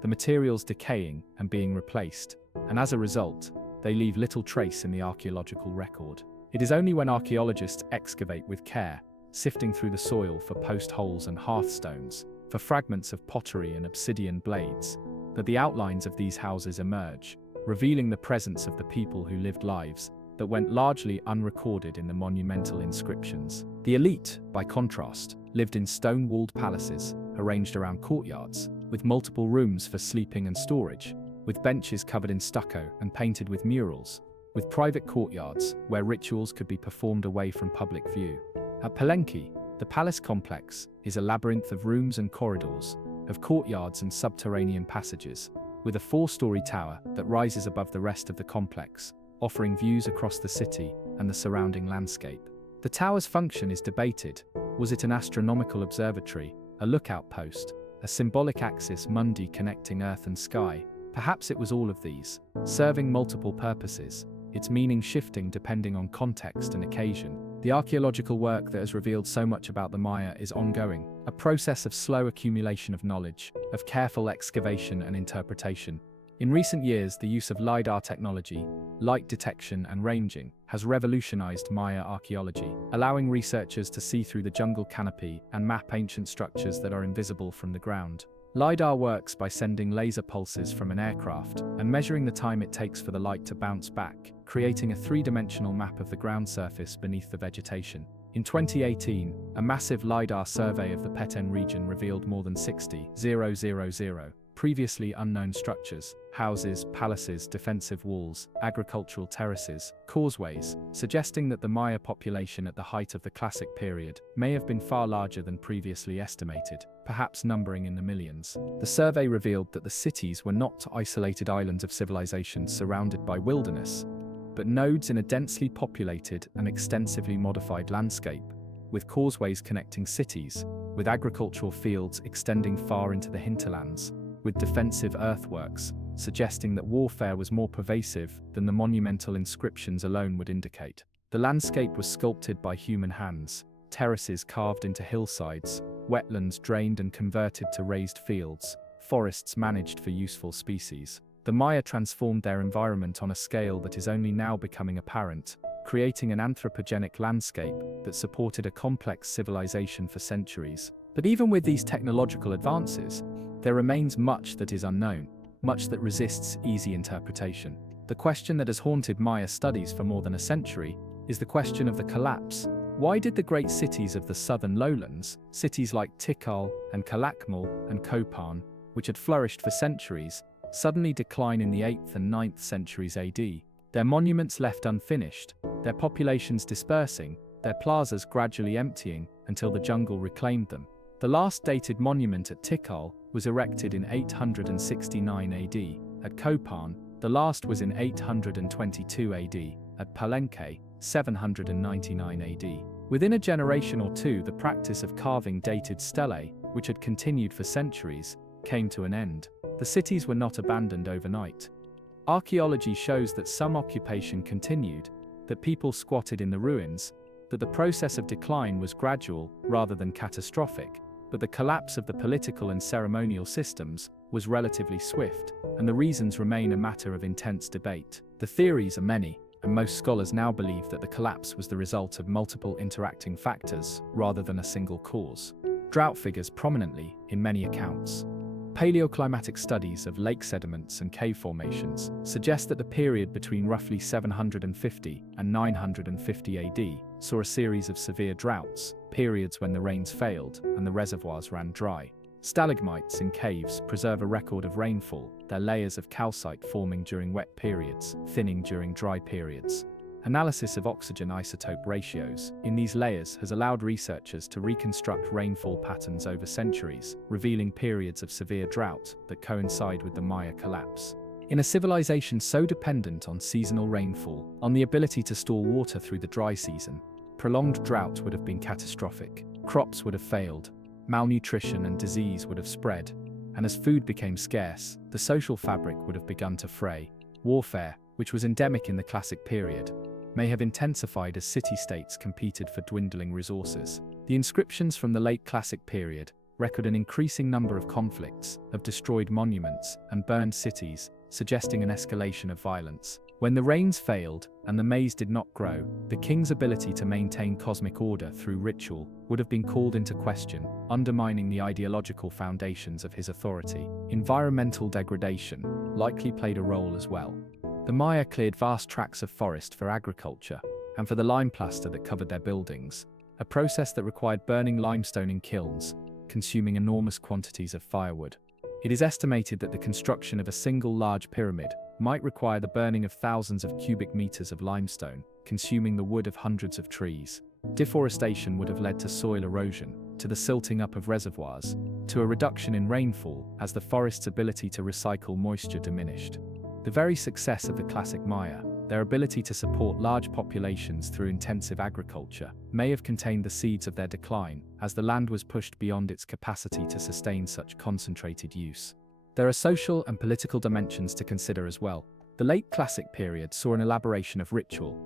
the materials decaying and being replaced, and as a result, they leave little trace in the archaeological record. It is only when archaeologists excavate with care, sifting through the soil for post holes and hearthstones, for fragments of pottery and obsidian blades, that the outlines of these houses emerge, revealing the presence of the people who lived lives that went largely unrecorded in the monumental inscriptions. The elite, by contrast, lived in stone-walled palaces, arranged around courtyards, with multiple rooms for sleeping and storage, with benches covered in stucco and painted with murals, with private courtyards where rituals could be performed away from public view. At Palenque, the palace complex is a labyrinth of rooms and corridors, of courtyards and subterranean passages, with a 4-story tower that rises above the rest of the complex, offering views across the city and the surrounding landscape. The tower's function is debated. Was it an astronomical observatory, a lookout post, a symbolic axis mundi connecting earth and sky? Perhaps it was all of these, serving multiple purposes, its meaning shifting depending on context and occasion. The archaeological work that has revealed so much about the Maya is ongoing, a process of slow accumulation of knowledge, of careful excavation and interpretation. In recent years, the use of LiDAR technology, light detection and ranging, has revolutionized Maya archaeology, allowing researchers to see through the jungle canopy and map ancient structures that are invisible from the ground. LiDAR works by sending laser pulses from an aircraft and measuring the time it takes for the light to bounce back, creating a 3-dimensional map of the ground surface beneath the vegetation. In 2018, a massive LiDAR survey of the Petén region revealed more than 60,000 previously unknown structures, houses, palaces, defensive walls, agricultural terraces, causeways, suggesting that the Maya population at the height of the Classic period may have been far larger than previously estimated, perhaps numbering in the millions. The survey revealed that the cities were not isolated islands of civilization surrounded by wilderness, but nodes in a densely populated and extensively modified landscape, with causeways connecting cities, with agricultural fields extending far into the hinterlands, with defensive earthworks, suggesting that warfare was more pervasive than the monumental inscriptions alone would indicate. The landscape was sculpted by human hands, terraces carved into hillsides, wetlands drained and converted to raised fields, forests managed for useful species. The Maya transformed their environment on a scale that is only now becoming apparent, creating an anthropogenic landscape that supported a complex civilization for centuries. But even with these technological advances, there remains much that is unknown, much that resists easy interpretation. The question that has haunted Maya studies for more than a century is the question of the collapse. Why did the great cities of the southern lowlands, cities like Tikal and Calakmul and Copan, which had flourished for centuries, suddenly decline in the 8th and 9th centuries AD? Their monuments left unfinished, their populations dispersing, their plazas gradually emptying until the jungle reclaimed them. The last dated monument at Tikal was erected in 869 AD. At Copan, the last was in 822 AD. At Palenque, 799 AD. Within a generation or two, the practice of carving dated stelae, which had continued for centuries, came to an end. The cities were not abandoned overnight. Archaeology shows that some occupation continued, that people squatted in the ruins, that the process of decline was gradual rather than catastrophic, but the collapse of the political and ceremonial systems was relatively swift, and the reasons remain a matter of intense debate. The theories are many, and most scholars now believe that the collapse was the result of multiple interacting factors rather than a single cause. Drought figures prominently in many accounts. Paleoclimatic studies of lake sediments and cave formations suggest that the period between roughly 750 and 950 AD saw a series of severe droughts, periods when the rains failed and the reservoirs ran dry. Stalagmites in caves preserve a record of rainfall, their layers of calcite forming during wet periods, thinning during dry periods. Analysis of oxygen isotope ratios in these layers has allowed researchers to reconstruct rainfall patterns over centuries, revealing periods of severe drought that coincide with the Maya collapse. In a civilization so dependent on seasonal rainfall, on the ability to store water through the dry season, prolonged drought would have been catastrophic. Crops would have failed, malnutrition and disease would have spread, and as food became scarce, the social fabric would have begun to fray. Warfare, which was endemic in the Classic period, may have intensified as city-states competed for dwindling resources. The inscriptions from the late Classic period record an increasing number of conflicts, of destroyed monuments and burned cities, suggesting an escalation of violence. When the rains failed and the maize did not grow, the king's ability to maintain cosmic order through ritual would have been called into question, undermining the ideological foundations of his authority. Environmental degradation likely played a role as well. The Maya cleared vast tracts of forest for agriculture and for the lime plaster that covered their buildings, a process that required burning limestone in kilns, consuming enormous quantities of firewood. It is estimated that the construction of a single large pyramid might require the burning of thousands of cubic meters of limestone, consuming the wood of hundreds of trees. Deforestation would have led to soil erosion, to the silting up of reservoirs, to a reduction in rainfall as the forest's ability to recycle moisture diminished. The very success of the classic Maya, their ability to support large populations through intensive agriculture, may have contained the seeds of their decline, as the land was pushed beyond its capacity to sustain such concentrated use. There are social and political dimensions to consider as well. The late classic period saw an elaboration of ritual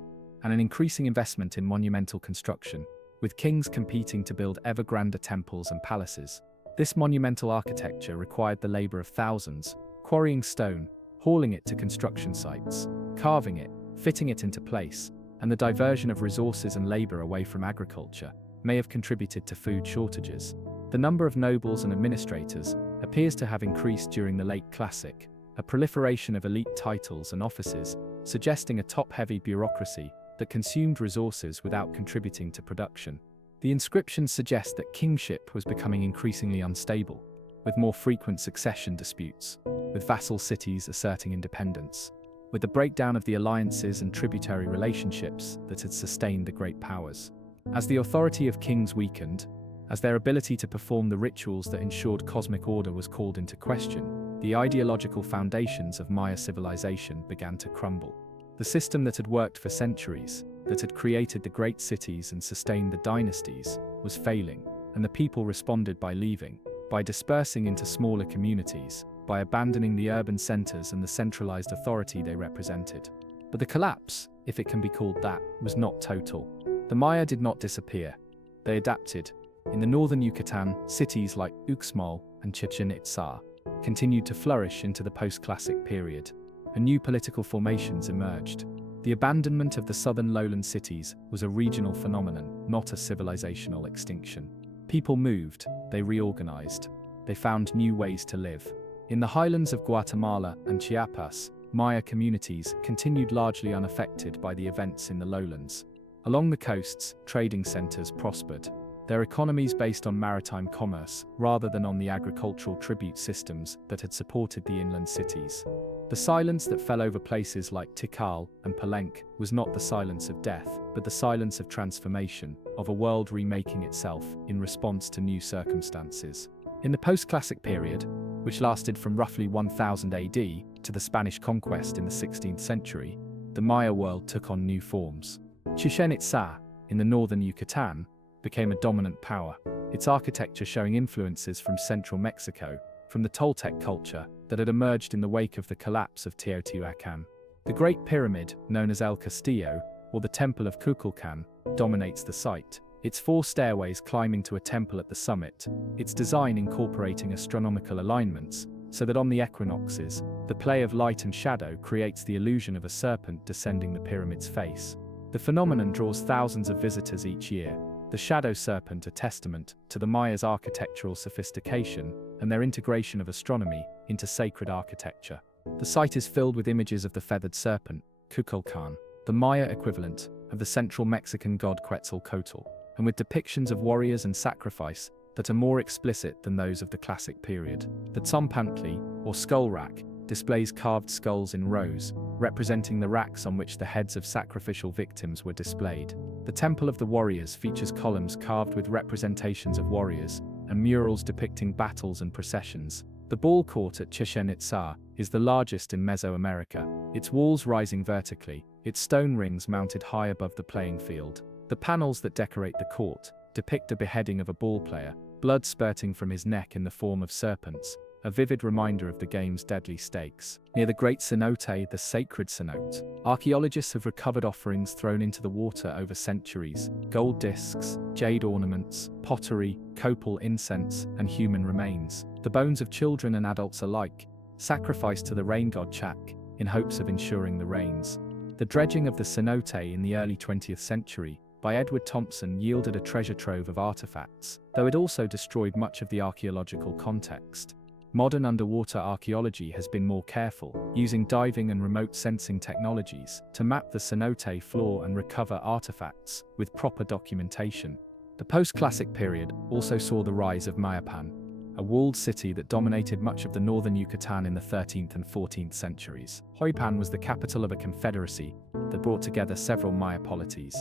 and an increasing investment in monumental construction, with kings competing to build ever grander temples and palaces. This monumental architecture required the labor of thousands, quarrying stone, hauling it to construction sites, carving it, fitting it into place, and the diversion of resources and labor away from agriculture may have contributed to food shortages. The number of nobles and administrators appears to have increased during the late classic, a proliferation of elite titles and offices, suggesting a top-heavy bureaucracy that consumed resources without contributing to production. The inscriptions suggest that kingship was becoming increasingly unstable, with more frequent succession disputes, with vassal cities asserting independence, with the breakdown of the alliances and tributary relationships that had sustained the great powers. As the authority of kings weakened, as their ability to perform the rituals that ensured cosmic order was called into question, the ideological foundations of Maya civilization began to crumble. The system that had worked for centuries, that had created the great cities and sustained the dynasties, was failing, and the people responded by leaving, by dispersing into smaller communities, by abandoning the urban centers and the centralized authority they represented. But the collapse, if it can be called that, was not total. The Maya did not disappear. They adapted. In the northern Yucatan, cities like Uxmal and Chichen Itza continued to flourish into the post-classic period, and new political formations emerged. The abandonment of the southern lowland cities was a regional phenomenon, not a civilizational extinction. People moved, they reorganized, they found new ways to live. In the highlands of Guatemala and Chiapas, Maya communities continued largely unaffected by the events in the lowlands. Along the coasts, trading centers prospered, their economies based on maritime commerce rather than on the agricultural tribute systems that had supported the inland cities. The silence that fell over places like Tikal and Palenque was not the silence of death, but the silence of transformation, of a world remaking itself in response to new circumstances. In the post-classic period, which lasted from roughly 1000 AD to the Spanish conquest in the 16th century, the Maya world took on new forms. Chichen Itza, in the northern Yucatan, became a dominant power, its architecture showing influences from central Mexico, from the Toltec culture that had emerged in the wake of the collapse of Teotihuacan. The Great Pyramid, known as El Castillo, or the Temple of Kukulkan, dominates the site, its 4 stairways climbing to a temple at the summit, its design incorporating astronomical alignments, so that on the equinoxes, the play of light and shadow creates the illusion of a serpent descending the pyramid's face. The phenomenon draws thousands of visitors each year, the shadow serpent a testament to the Maya's architectural sophistication and their integration of astronomy into sacred architecture. The site is filled with images of the feathered serpent, Kukulkan, the Maya equivalent of the central Mexican god Quetzalcoatl, and with depictions of warriors and sacrifice that are more explicit than those of the classic period. The Tzompantli, or skull rack, displays carved skulls in rows, representing the racks on which the heads of sacrificial victims were displayed. The Temple of the Warriors features columns carved with representations of warriors and murals depicting battles and processions. The ball court at Chichen Itza is the largest in Mesoamerica, its walls rising vertically, its stone rings mounted high above the playing field. The panels that decorate the court depict a beheading of a ball player, blood spurting from his neck in the form of serpents, a vivid reminder of the game's deadly stakes. Near the Great Cenote, the sacred cenote, archaeologists have recovered offerings thrown into the water over centuries: gold discs, jade ornaments, pottery, copal incense, and human remains. The bones of children and adults alike, sacrificed to the rain god Chak, in hopes of ensuring the rains. The dredging of the cenote in the early 20th century by Edward Thompson yielded a treasure trove of artifacts, though it also destroyed much of the archaeological context. Modern underwater archaeology has been more careful, using diving and remote sensing technologies to map the cenote floor and recover artifacts with proper documentation. The post-classic period also saw the rise of Mayapan, a walled city that dominated much of the northern Yucatan in the 13th and 14th centuries. Hoipan was the capital of a confederacy that brought together several Maya polities.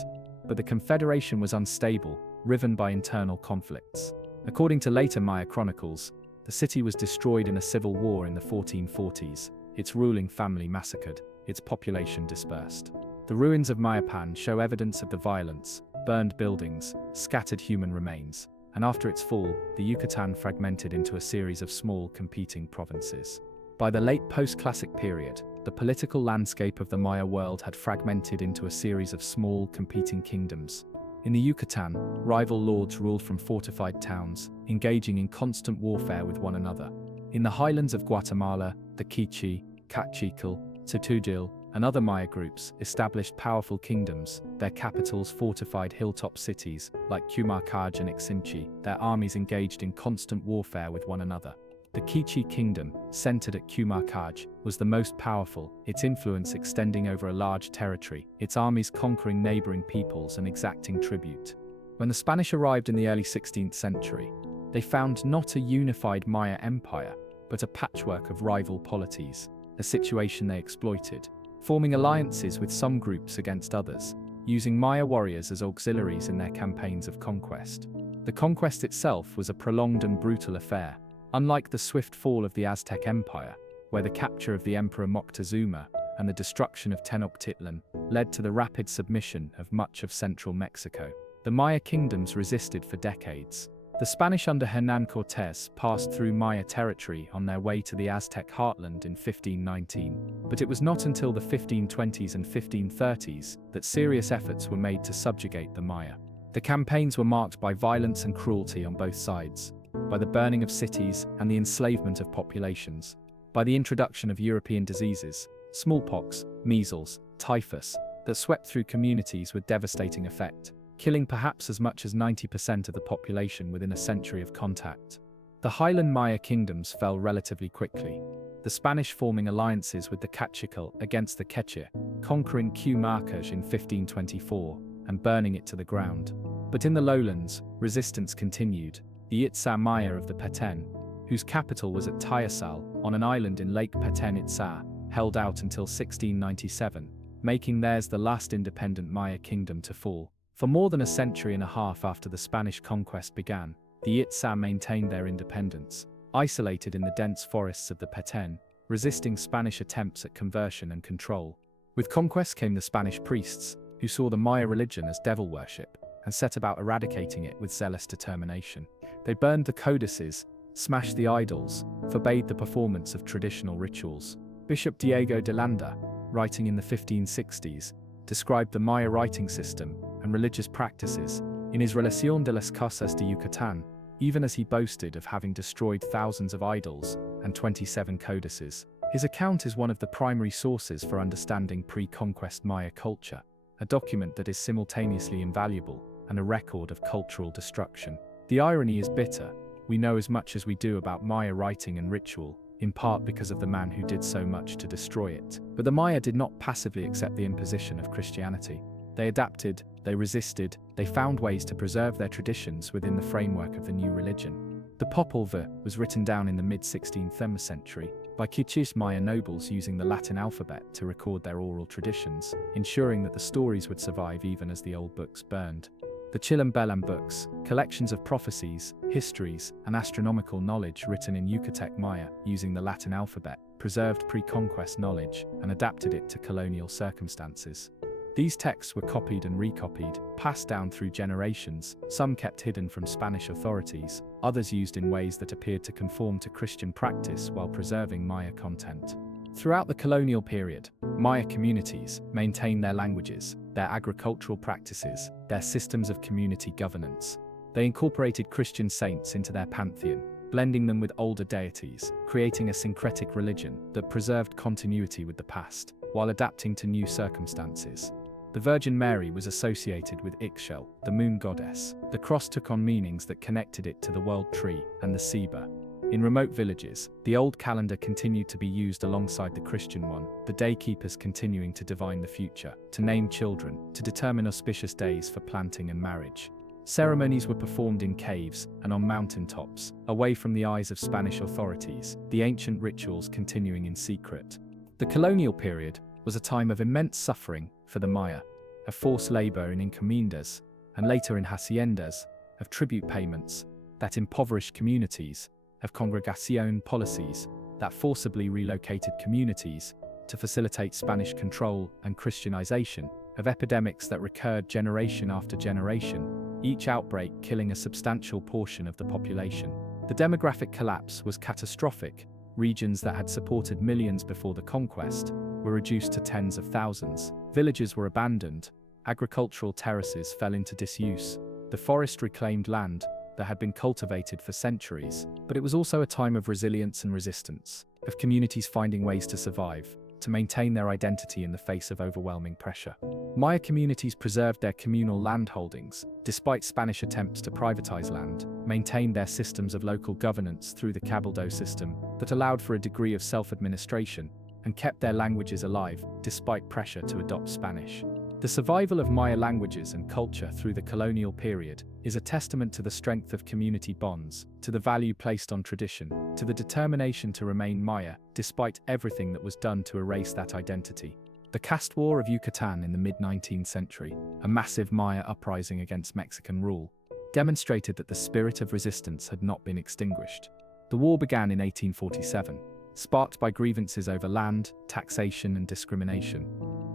But the confederation was unstable, riven by internal conflicts. According to later Maya chronicles, the city was destroyed in a civil war in the 1440s, its ruling family massacred, its population dispersed. The ruins of Mayapan show evidence of the violence, burned buildings, scattered human remains, and after its fall, the Yucatan fragmented into a series of small competing provinces. By the late post-classic period, the political landscape of the Maya world had fragmented into a series of small competing kingdoms. In the Yucatan, rival lords ruled from fortified towns, engaging in constant warfare with one another. In the highlands of Guatemala, the Quiche, Tikal, Tutujil, and other Maya groups established powerful kingdoms, their capitals fortified hilltop cities like Cumarcaj and Ixinchi, their armies engaged in constant warfare with one another. The Quiche kingdom, centered at Cumarcaj, was the most powerful, its influence extending over a large territory, its armies conquering neighboring peoples and exacting tribute. When the Spanish arrived in the early 16th century, they found not a unified Maya empire, but a patchwork of rival polities, a situation they exploited, forming alliances with some groups against others, using Maya warriors as auxiliaries in their campaigns of conquest. The conquest itself was a prolonged and brutal affair, unlike the swift fall of the Aztec Empire, where the capture of the Emperor Moctezuma and the destruction of Tenochtitlan led to the rapid submission of much of central Mexico. The Maya kingdoms resisted for decades. The Spanish under Hernán Cortés passed through Maya territory on their way to the Aztec heartland in 1519, but it was not until the 1520s and 1530s that serious efforts were made to subjugate the Maya. The campaigns were marked by violence and cruelty on both sides, by the burning of cities and the enslavement of populations, by the introduction of European diseases, smallpox, measles, typhus, that swept through communities with devastating effect, killing perhaps as much as 90% of the population within a century of contact. The highland Maya kingdoms fell relatively quickly, the Spanish forming alliances with the Kachikal against the Quechua, conquering Cumarcaj in 1524 and burning it to the ground. But in the lowlands, resistance continued. The Itzá Maya of the Petén, whose capital was at Tayasal, on an island in Lake Petén Itzá, held out until 1697, making theirs the last independent Maya kingdom to fall. For more than a century and a half after the Spanish conquest began, the Itzá maintained their independence, isolated in the dense forests of the Petén, resisting Spanish attempts at conversion and control. With conquest came the Spanish priests, who saw the Maya religion as devil worship, and set about eradicating it with zealous determination. They burned the codices, smashed the idols, forbade the performance of traditional rituals. Bishop Diego de Landa, writing in the 1560s, described the Maya writing system and religious practices in his Relación de las Casas de Yucatán, even as he boasted of having destroyed thousands of idols and 27 codices. His account is one of the primary sources for understanding pre-conquest Maya culture, a document that is simultaneously invaluable and a record of cultural destruction. The irony is bitter. We know as much as we do about Maya writing and ritual, in part because of the man who did so much to destroy it. But the Maya did not passively accept the imposition of Christianity. They adapted, they resisted, they found ways to preserve their traditions within the framework of the new religion. The Popol Vuh was written down in the mid-16th century by Quichés Maya nobles using the Latin alphabet to record their oral traditions, ensuring that the stories would survive even as the old books burned. The Chilambalam books, collections of prophecies, histories, and astronomical knowledge written in Yucatec Maya using the Latin alphabet, preserved pre-conquest knowledge and adapted it to colonial circumstances. These texts were copied and recopied, passed down through generations, some kept hidden from Spanish authorities, others used in ways that appeared to conform to Christian practice while preserving Maya content. Throughout the colonial period, Maya communities maintained their languages, their agricultural practices, their systems of community governance. They incorporated Christian saints into their pantheon, blending them with older deities, creating a syncretic religion that preserved continuity with the past, while adapting to new circumstances. The Virgin Mary was associated with Ixchel, the moon goddess. The cross took on meanings that connected it to the world tree and the Ceiba. In remote villages, the old calendar continued to be used alongside the Christian one, the day keepers continuing to divine the future, to name children, to determine auspicious days for planting and marriage. Ceremonies were performed in caves and on mountaintops, away from the eyes of Spanish authorities, the ancient rituals continuing in secret. The colonial period was a time of immense suffering for the Maya, of forced labor in encomiendas, and later in haciendas, of tribute payments that impoverished communities, of congregación policies that forcibly relocated communities to facilitate Spanish control and Christianization, of epidemics that recurred generation after generation, each outbreak killing a substantial portion of the population. The demographic collapse was catastrophic. Regions that had supported millions before the conquest were reduced to tens of thousands. Villages were abandoned. Agricultural terraces fell into disuse. The forest reclaimed land that had been cultivated for centuries. But it was also a time of resilience and resistance, of communities finding ways to survive, to maintain their identity in the face of overwhelming pressure. Maya communities preserved their communal land holdings, despite Spanish attempts to privatize land, maintained their systems of local governance through the cabildo system that allowed for a degree of self-administration, and kept their languages alive despite pressure to adopt Spanish. The survival of Maya languages and culture through the colonial period is a testament to the strength of community bonds, to the value placed on tradition, to the determination to remain Maya despite everything that was done to erase that identity. The caste war of Yucatan in the mid-19th century, a massive Maya uprising against Mexican rule, demonstrated that the spirit of resistance had not been extinguished. The war began in 1847, sparked by grievances over land, taxation, and discrimination,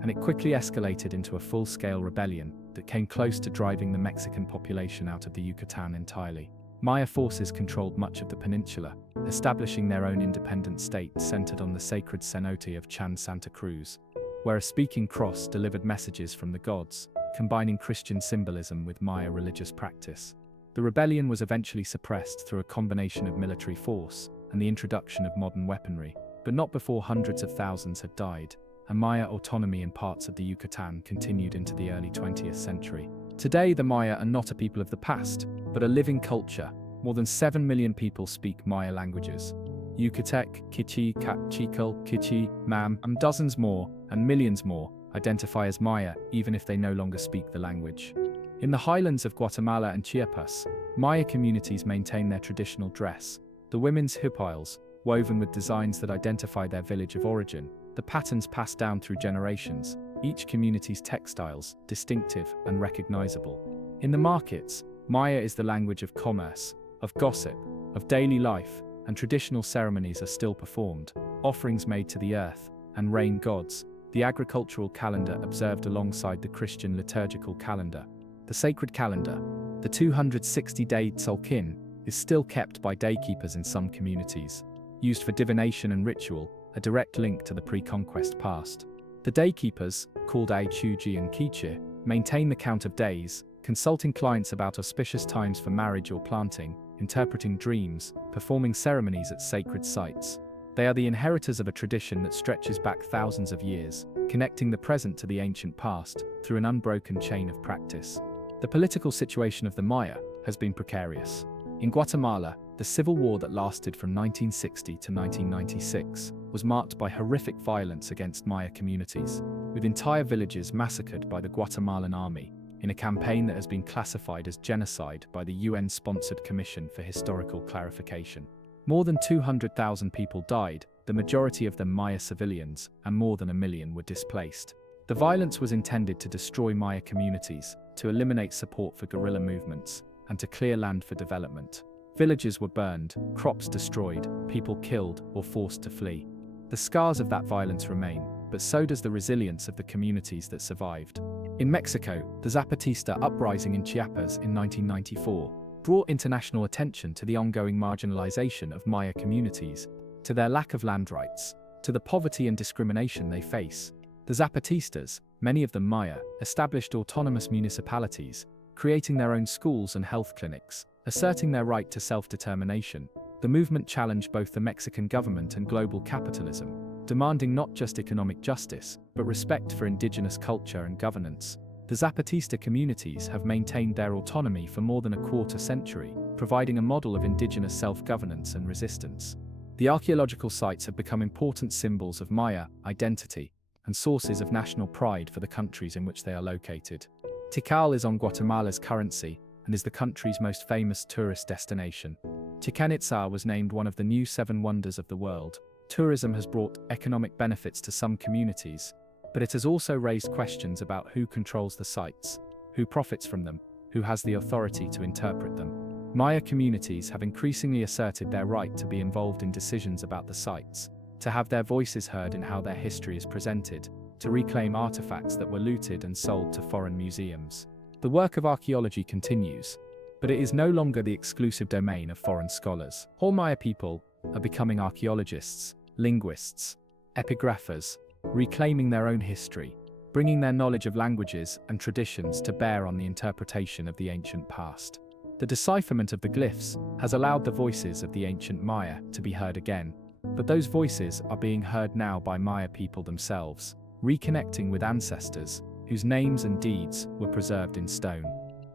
and it quickly escalated into a full-scale rebellion that came close to driving the Mexican population out of the Yucatan entirely. Maya forces controlled much of the peninsula, establishing their own independent state centered on the sacred cenote of Chan Santa Cruz, where a speaking cross delivered messages from the gods, combining Christian symbolism with Maya religious practice. The rebellion was eventually suppressed through a combination of military force and the introduction of modern weaponry, but not before hundreds of thousands had died, and Maya autonomy in parts of the Yucatan continued into the early 20th century. Today, the Maya are not a people of the past, but a living culture. More than 7 million people speak Maya languages. Yucatec, Kichi, Cat, Tikal, Kichi, Mam, and dozens more, and millions more, identify as Maya even if they no longer speak the language. In the highlands of Guatemala and Chiapas, Maya communities maintain their traditional dress. The women's huipiles, woven with designs that identify their village of origin, the patterns passed down through generations, each community's textiles, distinctive and recognizable. In the markets, Maya is the language of commerce, of gossip, of daily life, and traditional ceremonies are still performed, offerings made to the earth and rain gods, the agricultural calendar observed alongside the Christian liturgical calendar. The sacred calendar, the 260-day Tzolkin, is still kept by daykeepers in some communities, used for divination and ritual, a direct link to the pre-conquest past. The daykeepers, called Aichuji and Kiche, maintain the count of days, consulting clients about auspicious times for marriage or planting, interpreting dreams, performing ceremonies at sacred sites. They are the inheritors of a tradition that stretches back thousands of years, connecting the present to the ancient past through an unbroken chain of practice. The political situation of the Maya has been precarious. In Guatemala, the civil war that lasted from 1960 to 1996 was marked by horrific violence against Maya communities, with entire villages massacred by the Guatemalan army, in a campaign that has been classified as genocide by the UN-sponsored Commission for Historical Clarification. More than 200,000 people died, the majority of them Maya civilians, and more than 1 million were displaced. The violence was intended to destroy Maya communities, to eliminate support for guerrilla movements, and to clear land for development. Villages were burned, crops destroyed, people killed or forced to flee. The scars of that violence remain, but so does the resilience of the communities that survived. In Mexico, the Zapatista uprising in Chiapas in 1994 brought international attention to the ongoing marginalization of Maya communities, to their lack of land rights, to the poverty and discrimination they face. The Zapatistas, many of them Maya, established autonomous municipalities, creating their own schools and health clinics, asserting their right to self-determination. The movement challenged both the Mexican government and global capitalism, demanding not just economic justice, but respect for indigenous culture and governance. The Zapatista communities have maintained their autonomy for more than a quarter century, providing a model of indigenous self-governance and resistance. The archaeological sites have become important symbols of Maya identity and sources of national pride for the countries in which they are located. Tikal is on Guatemala's currency, and is the country's most famous tourist destination. Chichén Itzá was named one of the new 7 wonders of the world. Tourism has brought economic benefits to some communities, but it has also raised questions about who controls the sites, who profits from them, who has the authority to interpret them. Maya communities have increasingly asserted their right to be involved in decisions about the sites, to have their voices heard in how their history is presented, to reclaim artifacts that were looted and sold to foreign museums. The work of archaeology continues, but it is no longer the exclusive domain of foreign scholars. All Maya people are becoming archaeologists, linguists, epigraphers, reclaiming their own history, bringing their knowledge of languages and traditions to bear on the interpretation of the ancient past. The decipherment of the glyphs has allowed the voices of the ancient Maya to be heard again, but those voices are being heard now by Maya people themselves, reconnecting with ancestors whose names and deeds were preserved in stone.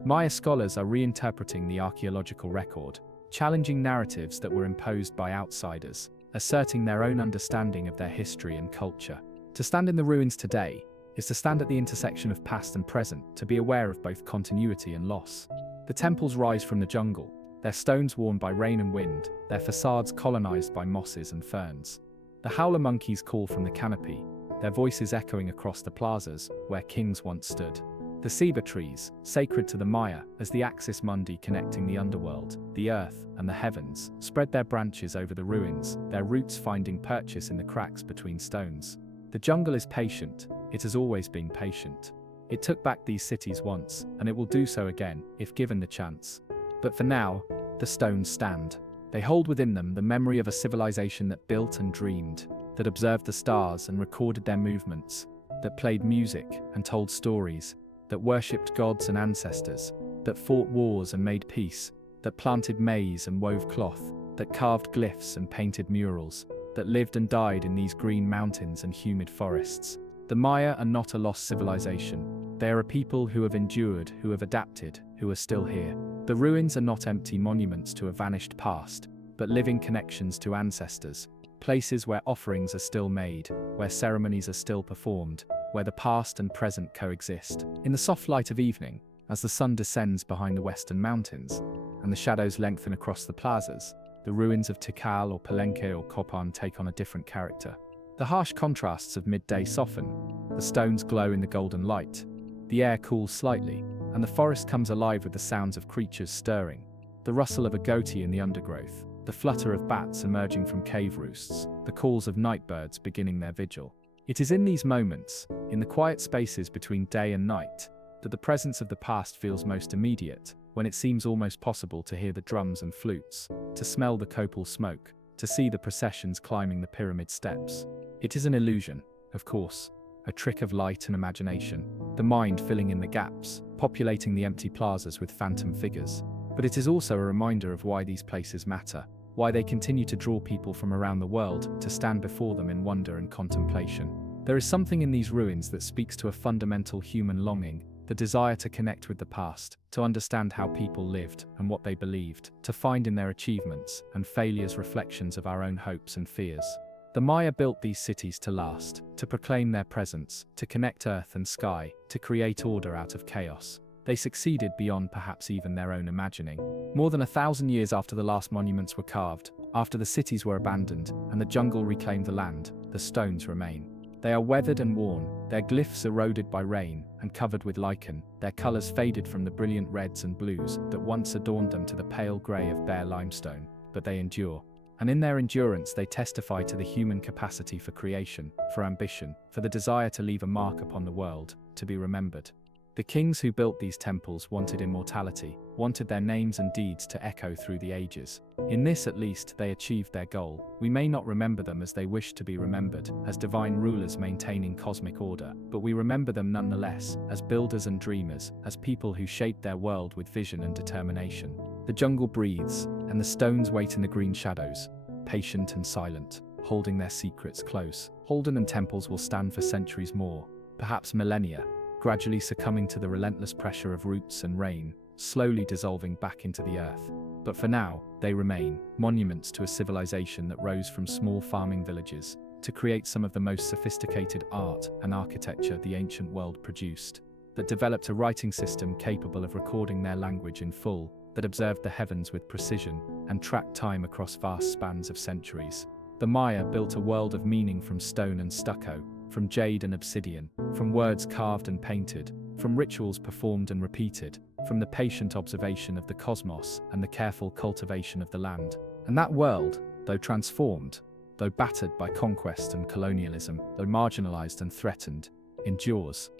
Maya scholars are reinterpreting the archaeological record, challenging narratives that were imposed by outsiders, asserting their own understanding of their history and culture. To stand in the ruins today is to stand at the intersection of past and present, to be aware of both continuity and loss. The temples rise from the jungle, their stones worn by rain and wind, their facades colonized by mosses and ferns. The howler monkeys call from the canopy, their voices echoing across the plazas where kings once stood. The ceiba trees, sacred to the Maya as the axis mundi connecting the underworld, the earth, and the heavens, spread their branches over the ruins, their roots finding purchase in the cracks between stones. The jungle is patient, it has always been patient. It took back these cities once, and it will do so again, if given the chance. But for now, the stones stand. They hold within them the memory of a civilization that built and dreamed, that observed the stars and recorded their movements, that played music and told stories, that worshipped gods and ancestors, that fought wars and made peace, that planted maize and wove cloth, that carved glyphs and painted murals, that lived and died in these green mountains and humid forests. The Maya are not a lost civilization. They are a people who have endured, who have adapted, who are still here. The ruins are not empty monuments to a vanished past, but living connections to ancestors, places where offerings are still made, where ceremonies are still performed, where the past and present coexist. In the soft light of evening, as the sun descends behind the western mountains, and the shadows lengthen across the plazas, the ruins of Tikal or Palenque or Copan take on a different character. The harsh contrasts of midday soften, the stones glow in the golden light, the air cools slightly, and the forest comes alive with the sounds of creatures stirring, the rustle of a goatee in the undergrowth, the flutter of bats emerging from cave roosts, the calls of night birds beginning their vigil. It is in these moments, in the quiet spaces between day and night, that the presence of the past feels most immediate, when it seems almost possible to hear the drums and flutes, to smell the copal smoke, to see the processions climbing the pyramid steps. It is an illusion, of course, a trick of light and imagination, the mind filling in the gaps, populating the empty plazas with phantom figures. But it is also a reminder of why these places matter, why they continue to draw people from around the world to stand before them in wonder and contemplation. There is something in these ruins that speaks to a fundamental human longing, the desire to connect with the past, to understand how people lived and what they believed, to find in their achievements and failures reflections of our own hopes and fears. The Maya built these cities to last, to proclaim their presence, to connect earth and sky, to create order out of chaos. They succeeded beyond perhaps even their own imagining. More than 1,000 years after the last monuments were carved, after the cities were abandoned and the jungle reclaimed the land, the stones remain. They are weathered and worn, their glyphs eroded by rain and covered with lichen, their colors faded from the brilliant reds and blues that once adorned them to the pale gray of bare limestone, but they endure. And in their endurance they testify to the human capacity for creation, for ambition, for the desire to leave a mark upon the world, to be remembered. The kings who built these temples wanted immortality, wanted their names and deeds to echo through the ages. In this at least they achieved their goal. We may not remember them as they wished to be remembered, as divine rulers maintaining cosmic order, but we remember them nonetheless, as builders and dreamers, as people who shaped their world with vision and determination. The jungle breathes, and the stones wait in the green shadows, patient and silent, holding their secrets close. Holden and temples will stand for centuries more, perhaps millennia, gradually succumbing to the relentless pressure of roots and rain, slowly dissolving back into the earth. But for now, they remain monuments to a civilization that rose from small farming villages to create some of the most sophisticated art and architecture the ancient world produced. that developed a writing system capable of recording their language in full, that observed the heavens with precision and tracked time across vast spans of centuries. The Maya built a world of meaning from stone and stucco, from jade and obsidian, from words carved and painted, from rituals performed and repeated, from the patient observation of the cosmos and the careful cultivation of the land. And that world, though transformed, though battered by conquest and colonialism, though marginalized and threatened, endures.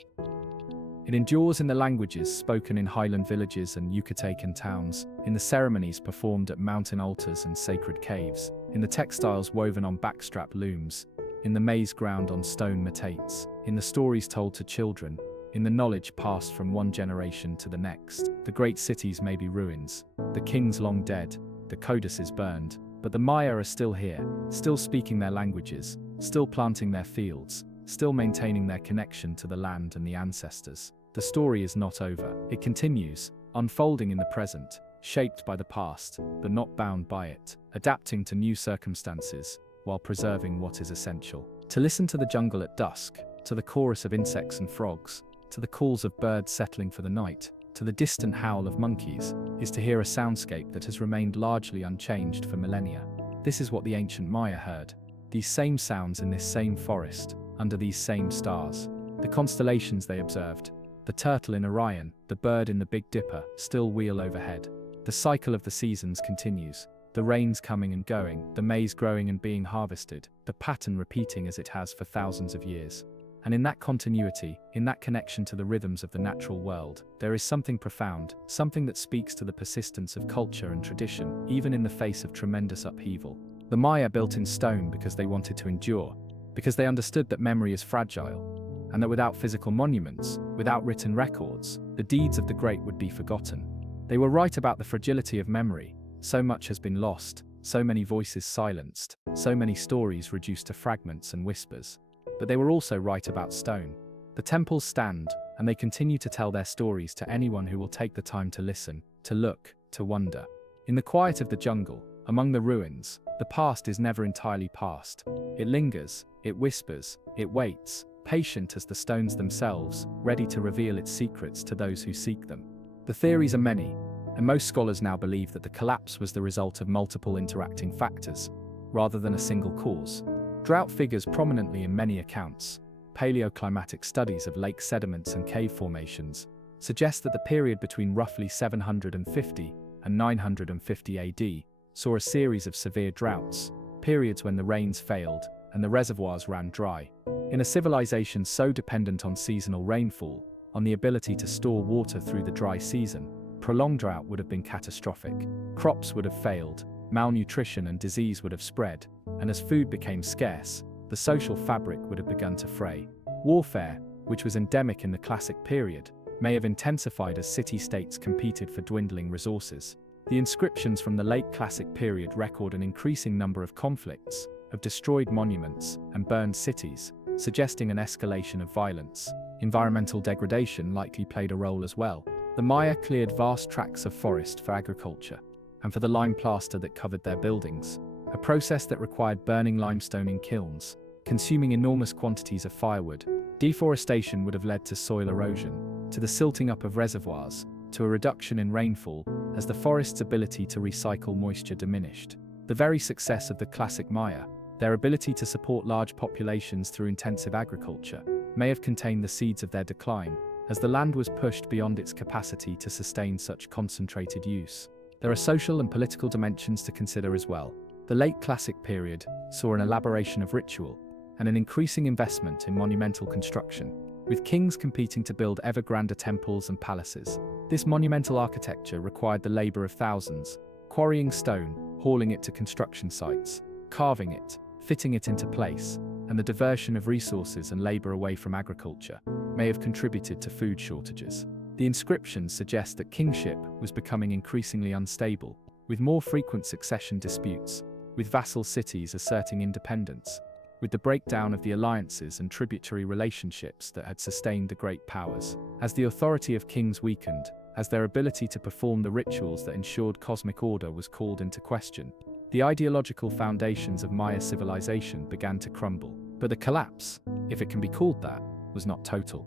It endures in the languages spoken in highland villages and Yucatecan towns, in the ceremonies performed at mountain altars and sacred caves, in the textiles woven on backstrap looms, in the maize ground on stone metates, in the stories told to children, in the knowledge passed from one generation to the next. The great cities may be ruins, the kings long dead, the codices burned, but the Maya are still here, still speaking their languages, still planting their fields, still maintaining their connection to the land and the ancestors. The story is not over. It continues, unfolding in the present, shaped by the past, but not bound by it, adapting to new circumstances, while preserving what is essential. To listen to the jungle at dusk, to the chorus of insects and frogs, to the calls of birds settling for the night, to the distant howl of monkeys, is to hear a soundscape that has remained largely unchanged for millennia. This is what the ancient Maya heard. These same sounds in this same forest, under these same stars. The constellations they observed, the turtle in Orion, the bird in the Big Dipper, still wheel overhead. The cycle of the seasons continues. The rains coming and going, the maize growing and being harvested, the pattern repeating as it has for thousands of years. And in that continuity, in that connection to the rhythms of the natural world, there is something profound, something that speaks to the persistence of culture and tradition, even in the face of tremendous upheaval. The Maya built in stone because they wanted to endure, because they understood that memory is fragile, and that without physical monuments, without written records, the deeds of the great would be forgotten. They were right about the fragility of memory. So much has been lost, so many voices silenced, so many stories reduced to fragments and whispers. But they were also right about stone. The temples stand, and they continue to tell their stories to anyone who will take the time to listen, to look, to wonder. In the quiet of the jungle, among the ruins, the past is never entirely past. It lingers, it whispers, it waits, patient as the stones themselves, ready to reveal its secrets to those who seek them. The theories are many, and most scholars now believe that the collapse was the result of multiple interacting factors, rather than a single cause. Drought figures prominently in many accounts. Paleoclimatic studies of lake sediments and cave formations suggest that the period between roughly 750 and 950 AD saw a series of severe droughts, periods when the rains failed and the reservoirs ran dry. In a civilization so dependent on seasonal rainfall, on the ability to store water through the dry season, prolonged drought would have been catastrophic. Crops would have failed, malnutrition and disease would have spread, and as food became scarce, the social fabric would have begun to fray. Warfare, which was endemic in the classic period, may have intensified as city-states competed for dwindling resources. The inscriptions from the late classic period record an increasing number of conflicts, of destroyed monuments and burned cities, suggesting an escalation of violence. Environmental degradation likely played a role as well. The Maya cleared vast tracts of forest for agriculture, and for the lime plaster that covered their buildings, a process that required burning limestone in kilns, consuming enormous quantities of firewood. Deforestation would have led to soil erosion, to the silting up of reservoirs, to a reduction in rainfall, as the forest's ability to recycle moisture diminished. The very success of the classic Maya, their ability to support large populations through intensive agriculture, may have contained the seeds of their decline, as the land was pushed beyond its capacity to sustain such concentrated use. There are social and political dimensions to consider as well. The late classic period saw an elaboration of ritual and an increasing investment in monumental construction, with kings competing to build ever grander temples and palaces. This monumental architecture required the labor of thousands, quarrying stone, hauling it to construction sites, carving it, fitting it into place, and the diversion of resources and labor away from agriculture may have contributed to food shortages. The inscriptions suggest that kingship was becoming increasingly unstable, with more frequent succession disputes, with vassal cities asserting independence, with the breakdown of the alliances and tributary relationships that had sustained the great powers. As the authority of kings weakened, as their ability to perform the rituals that ensured cosmic order was called into question, the ideological foundations of Maya civilization began to crumble. But the collapse, if it can be called that, was not total.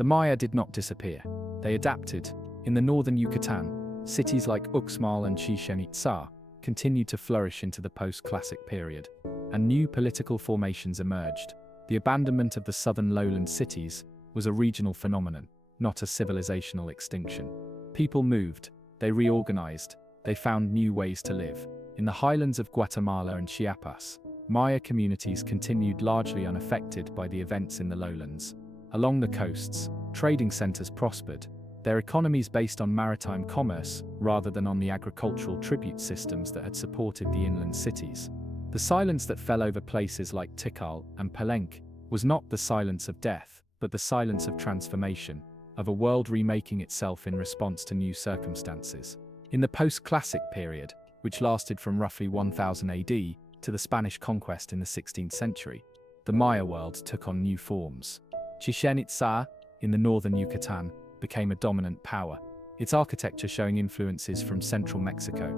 The Maya did not disappear. They adapted. In the northern Yucatan, cities like Uxmal and Chichen Itza continued to flourish into the post-classic period, and new political formations emerged. The abandonment of the southern lowland cities was a regional phenomenon, not a civilizational extinction. People moved, they reorganized, they found new ways to live. In the highlands of Guatemala and Chiapas, Maya communities continued largely unaffected by the events in the lowlands. Along the coasts, trading centers prospered, their economies based on maritime commerce rather than on the agricultural tribute systems that had supported the inland cities. The silence that fell over places like Tikal and Palenque was not the silence of death, but the silence of transformation, of a world remaking itself in response to new circumstances. In the post-classic period, which lasted from roughly 1000 AD to the Spanish conquest in the 16th century, the Maya world took on new forms. Chichen Itza, in the northern Yucatan, became a dominant power, its architecture showing influences from central Mexico,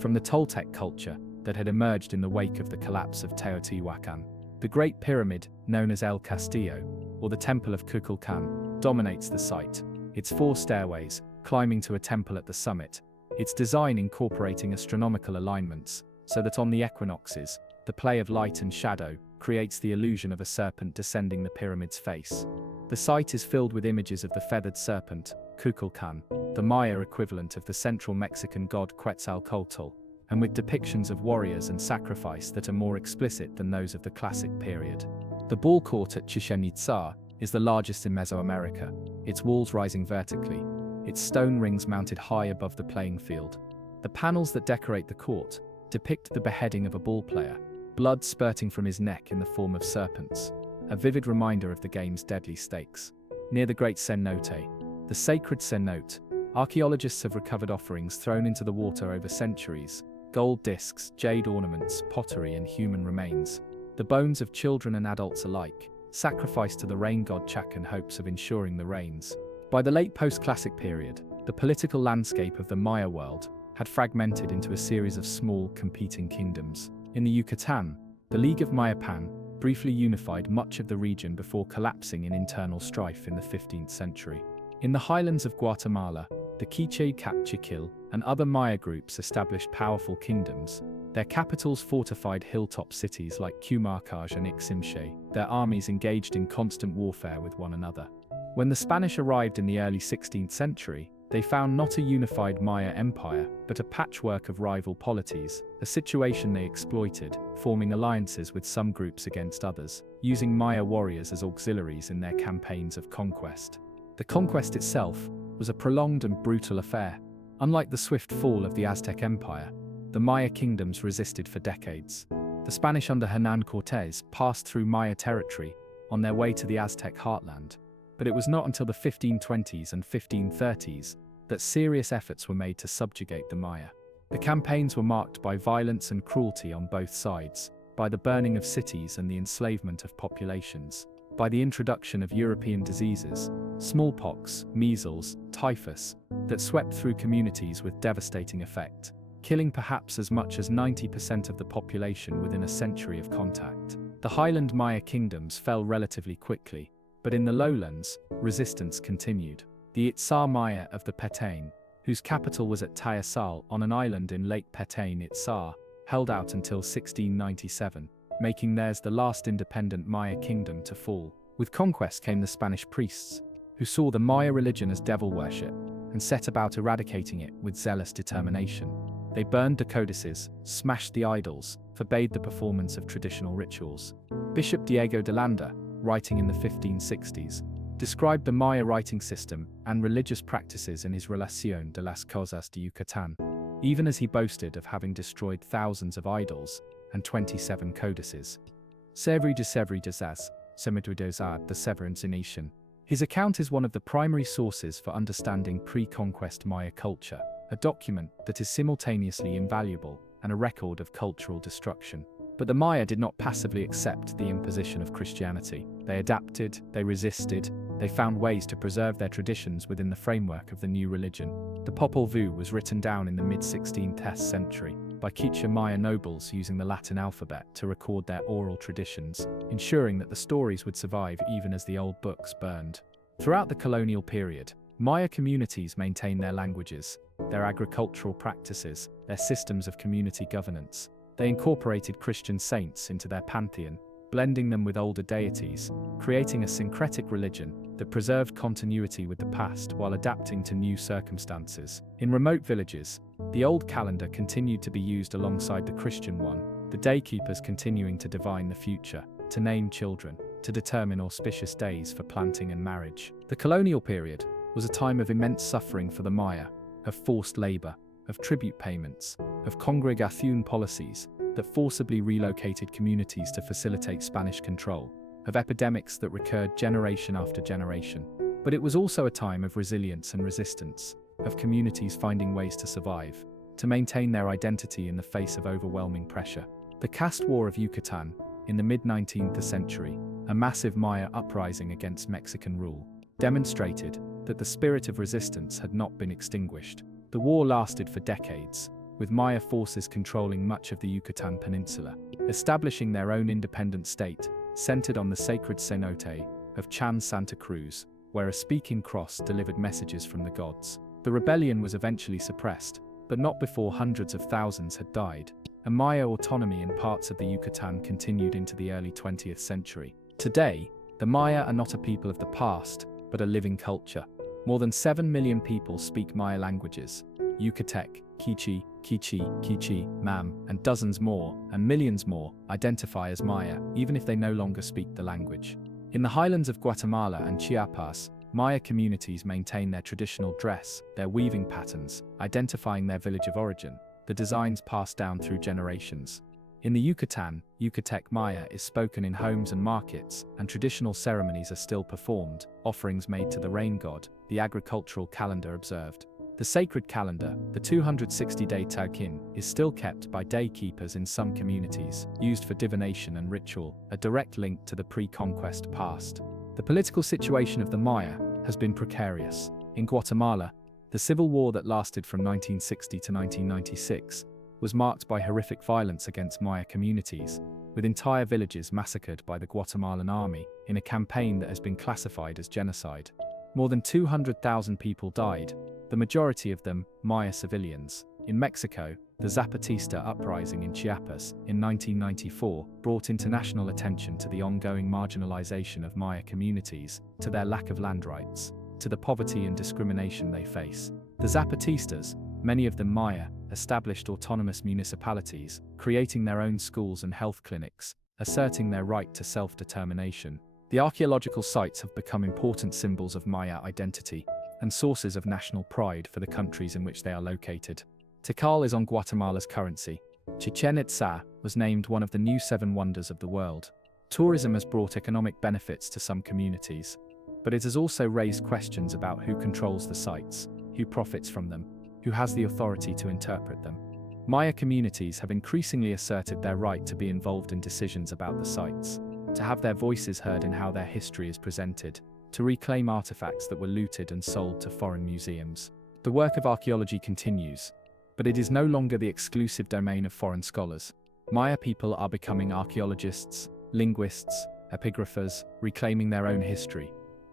from the Toltec culture that had emerged in the wake of the collapse of Teotihuacan. The Great Pyramid, known as El Castillo, or the Temple of Kukulkan, dominates the site, its 4 stairways, climbing to a temple at the summit, its design incorporating astronomical alignments, so that on the equinoxes, the play of light and shadow creates the illusion of a serpent descending the pyramid's face. The site is filled with images of the feathered serpent, Kukulkan, the Maya equivalent of the central Mexican god Quetzalcoatl, and with depictions of warriors and sacrifice that are more explicit than those of the classic period. The ball court at Chichen Itza is the largest in Mesoamerica, its walls rising vertically, its stone rings mounted high above the playing field. The panels that decorate the court depict the beheading of a ball player, blood spurting from his neck in the form of serpents, a vivid reminder of the game's deadly stakes. Near the Great Cenote, the sacred cenote, archaeologists have recovered offerings thrown into the water over centuries, gold discs, jade ornaments, pottery, and human remains. The bones of children and adults alike, sacrificed to the rain god Chak in hopes of ensuring the rains. By the late post-classic period, the political landscape of the Maya world had fragmented into a series of small, competing kingdoms. In the Yucatan, the League of Mayapan briefly unified much of the region before collapsing in internal strife in the 15th century. In the highlands of Guatemala, the Quiche Capchiquil and other Maya groups established powerful kingdoms, their capitals fortified hilltop cities like Cumarcaj and Iximche, their armies engaged in constant warfare with one another. When the Spanish arrived in the early 16th century, they found not a unified Maya empire, but a patchwork of rival polities, a situation they exploited, forming alliances with some groups against others, using Maya warriors as auxiliaries in their campaigns of conquest. The conquest itself was a prolonged and brutal affair. Unlike the swift fall of the Aztec Empire, the Maya kingdoms resisted for decades. The Spanish under Hernán Cortés passed through Maya territory on their way to the Aztec heartland, but it was not until the 1520s and 1530s that serious efforts were made to subjugate the Maya. The campaigns were marked by violence and cruelty on both sides, by the burning of cities and the enslavement of populations, by the introduction of European diseases, smallpox, measles, typhus, that swept through communities with devastating effect, killing perhaps as much as 90% of the population within a century of contact. The highland Maya kingdoms fell relatively quickly, but in the lowlands, resistance continued. The Itzá Maya of the Petén, whose capital was at Tayasal on an island in Lake Petén Itzá, held out until 1697, making theirs the last independent Maya kingdom to fall. With conquest came the Spanish priests, who saw the Maya religion as devil worship and set about eradicating it with zealous determination. They burned the codices, smashed the idols, forbade the performance of traditional rituals. Bishop Diego de Landa, writing in the 1560s, described the Maya writing system and religious practices in his Relación de las Cosas de Yucatán, even as he boasted of having destroyed thousands of idols and 27 codices. Severi de Zaz, Semitridozad the Severance Nation. His account is one of the primary sources for understanding pre-conquest Maya culture, a document that is simultaneously invaluable and a record of cultural destruction. But the Maya did not passively accept the imposition of Christianity. They adapted, they resisted, they found ways to preserve their traditions within the framework of the new religion. The Popol Vuh was written down in the mid-16th century by Quiche Maya nobles using the Latin alphabet to record their oral traditions, ensuring that the stories would survive even as the old books burned. Throughout the colonial period, Maya communities maintained their languages, their agricultural practices, their systems of community governance. They incorporated Christian saints into their pantheon, blending them with older deities, creating a syncretic religion that preserved continuity with the past while adapting to new circumstances. In remote villages, the old calendar continued to be used alongside the Christian one, the day keepers continuing to divine the future, to name children, to determine auspicious days for planting and marriage. The colonial period was a time of immense suffering for the Maya, of forced labor, of tribute payments, of congregación policies that forcibly relocated communities to facilitate Spanish control, of epidemics that recurred generation after generation. But it was also a time of resilience and resistance, of communities finding ways to survive, to maintain their identity in the face of overwhelming pressure. The caste war of Yucatan, in the mid-19th century, a massive Maya uprising against Mexican rule, demonstrated that the spirit of resistance had not been extinguished. The war lasted for decades, with Maya forces controlling much of the Yucatan Peninsula, establishing their own independent state, centered on the sacred cenote of Chan Santa Cruz, where a speaking cross delivered messages from the gods. The rebellion was eventually suppressed, but not before hundreds of thousands had died, and Maya autonomy in parts of the Yucatan continued into the early 20th century. Today, the Maya are not a people of the past, but a living culture. More than 7 million people speak Maya languages: Yucatec, Quiche, Quiche, Mam, and dozens more, and millions more, identify as Maya, even if they no longer speak the language. In the highlands of Guatemala and Chiapas, Maya communities maintain their traditional dress, their weaving patterns, identifying their village of origin, the designs passed down through generations. In the Yucatan, Yucatec Maya is spoken in homes and markets, and traditional ceremonies are still performed, offerings made to the rain god, the agricultural calendar observed. The sacred calendar, the 260-day Tauquin, is still kept by day keepers in some communities, used for divination and ritual, a direct link to the pre-conquest past. The political situation of the Maya has been precarious. In Guatemala, the civil war that lasted from 1960 to 1996 was marked by horrific violence against Maya communities, with entire villages massacred by the Guatemalan army in a campaign that has been classified as genocide. More than 200,000 people died, the majority of them Maya civilians. In Mexico, the Zapatista uprising in Chiapas in 1994 brought international attention to the ongoing marginalization of Maya communities, to their lack of land rights, to the poverty and discrimination they face. The Zapatistas, many of them Maya, established autonomous municipalities, creating their own schools and health clinics, asserting their right to self-determination. The archaeological sites have become important symbols of Maya identity and sources of national pride for the countries in which they are located. Tikal is on Guatemala's currency. Chichen Itza was named one of the new 7 wonders of the world. Tourism has brought economic benefits to some communities, but it has also raised questions about who controls the sites, who profits from them, who has the authority to interpret them. Maya communities have increasingly asserted their right to be involved in decisions about the sites, to have their voices heard in how their history is presented, to reclaim artifacts that were looted and sold to foreign museums. The work of archaeology continues, but it is no longer the exclusive domain of foreign scholars. Maya people are becoming archaeologists, linguists, epigraphers, reclaiming their own history,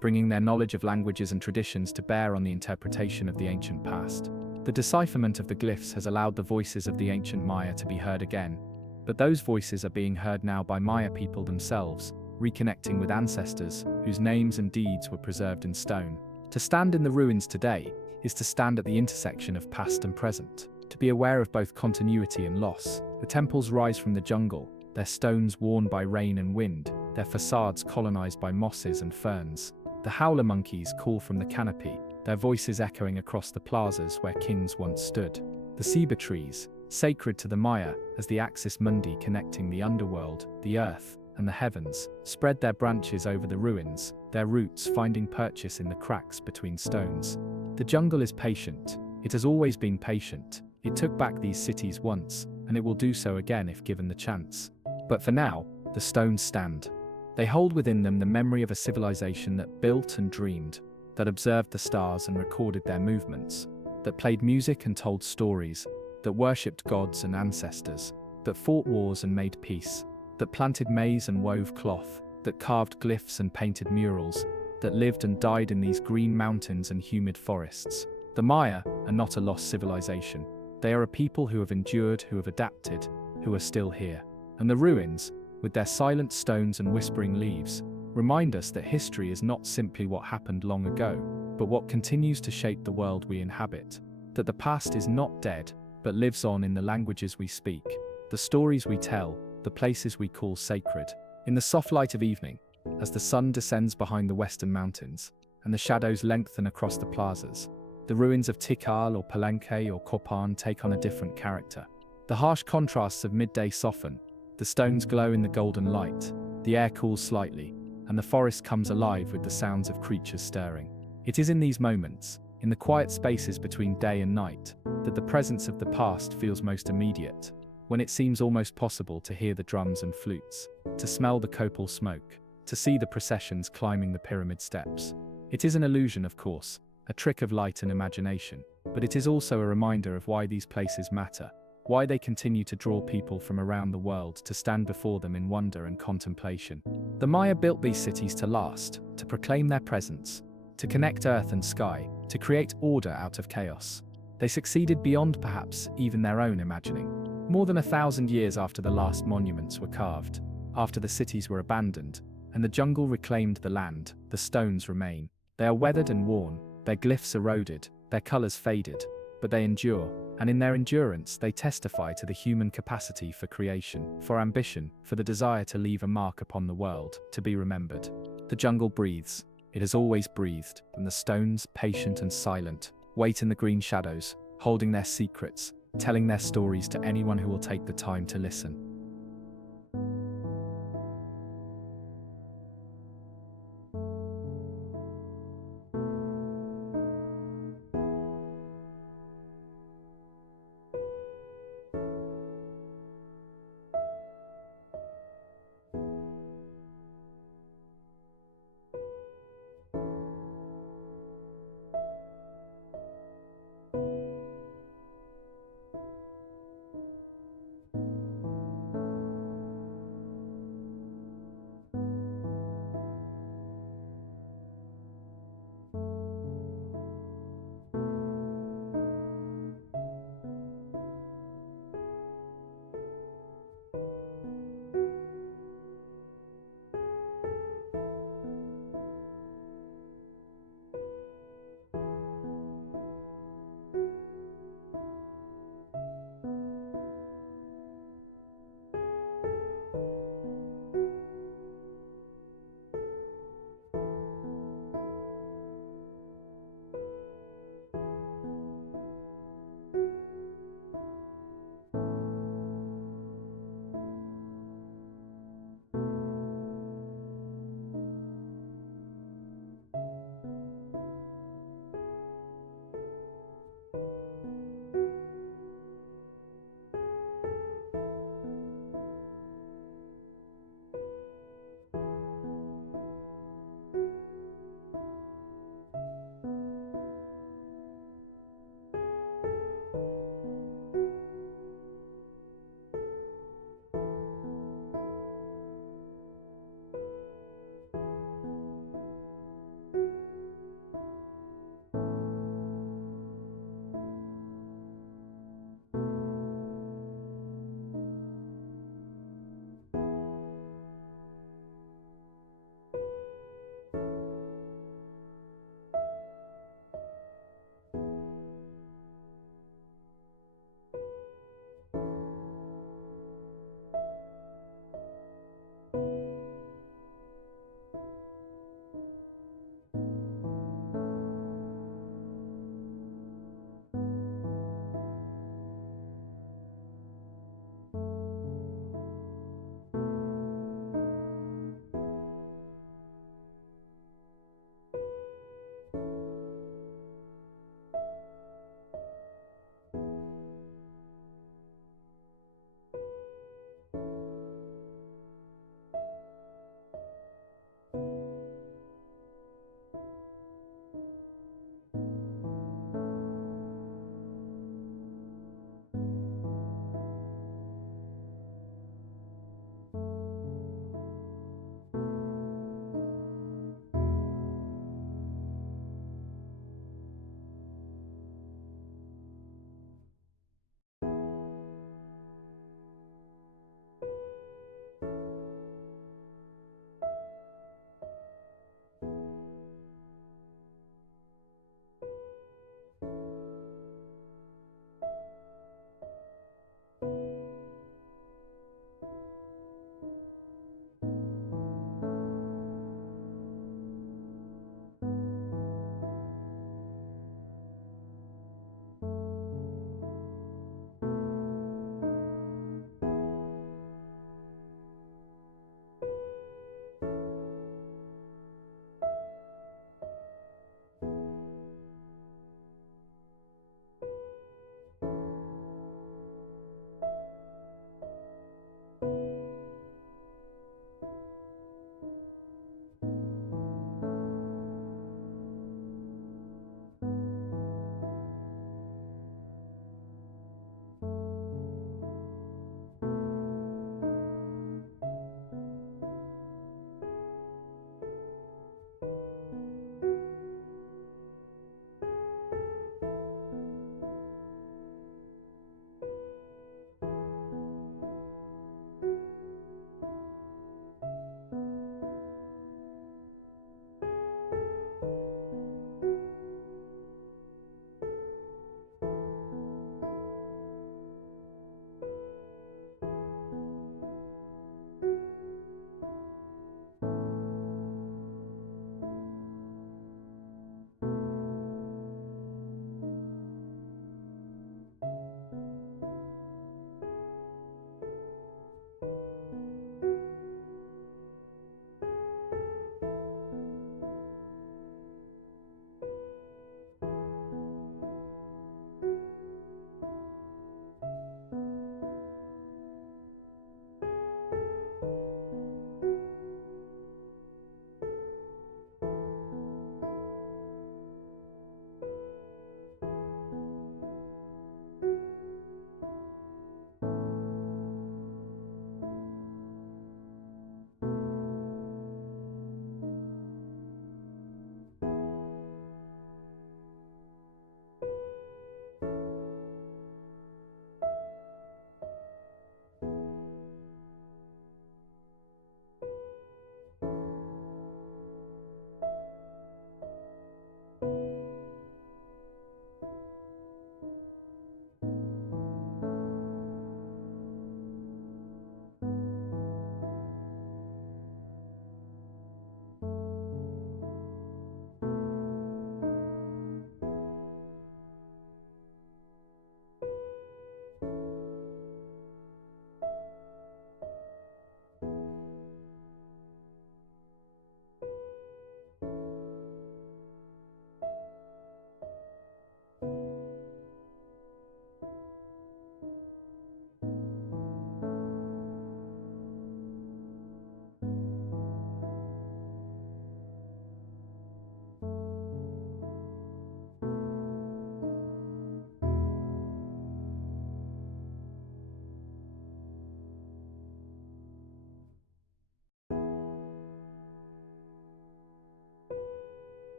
bringing their knowledge of languages and traditions to bear on the interpretation of the ancient past. The decipherment of the glyphs has allowed the voices of the ancient Maya to be heard again, but those voices are being heard now by Maya people themselves, reconnecting with ancestors whose names and deeds were preserved in stone. To stand in the ruins today is to stand at the intersection of past and present, to be aware of both continuity and loss. The temples rise from the jungle, their stones worn by rain and wind, their facades colonized by mosses and ferns. The howler monkeys call from the canopy, their voices echoing across the plazas where kings once stood. The ceiba trees, sacred to the Maya as the axis mundi connecting the underworld, the earth, and the heavens, spread their branches over the ruins, their roots finding purchase in the cracks between stones. The jungle is patient. It has always been patient. It took back these cities once, and it will do so again if given the chance. But for now, the stones stand. They hold within them the memory of a civilization that built and dreamed, that observed the stars and recorded their movements, that played music and told stories, that worshipped gods and ancestors, that fought wars and made peace, that planted maize and wove cloth, that carved glyphs and painted murals, that lived and died in these green mountains and humid forests. The Maya are not a lost civilization. They are a people who have endured, who have adapted, who are still here. And the ruins, with their silent stones and whispering leaves, remind us that history is not simply what happened long ago, but what continues to shape the world we inhabit. That the past is not dead, but lives on in the languages we speak, the stories we tell, the places we call sacred. In the soft light of evening, as the sun descends behind the western mountains, and the shadows lengthen across the plazas, the ruins of Tikal or Palenque or Copan take on a different character. The harsh contrasts of midday soften, the stones glow in the golden light, the air cools slightly, and the forest comes alive with the sounds of creatures stirring. It is in these moments, in the quiet spaces between day and night, that the presence of the past feels most immediate, when it seems almost possible to hear the drums and flutes, to smell the copal smoke, to see the processions climbing the pyramid steps. It is an illusion, of course, a trick of light and imagination, but it is also a reminder of why these places matter, why they continue to draw people from around the world to stand before them in wonder and contemplation. The Maya built these cities to last, to proclaim their presence, to connect earth and sky, to create order out of chaos. They succeeded beyond perhaps even their own imagining. More than 1,000 years after the last monuments were carved, after the cities were abandoned, and the jungle reclaimed the land, the stones remain. They are weathered and worn, their glyphs eroded, their colors faded, but they endure, and in their endurance they testify to the human capacity for creation, for ambition, for the desire to leave a mark upon the world, to be remembered. The jungle breathes. It has always breathed, and the stones, patient and silent, wait in the green shadows, holding their secrets, telling their stories to anyone who will take the time to listen.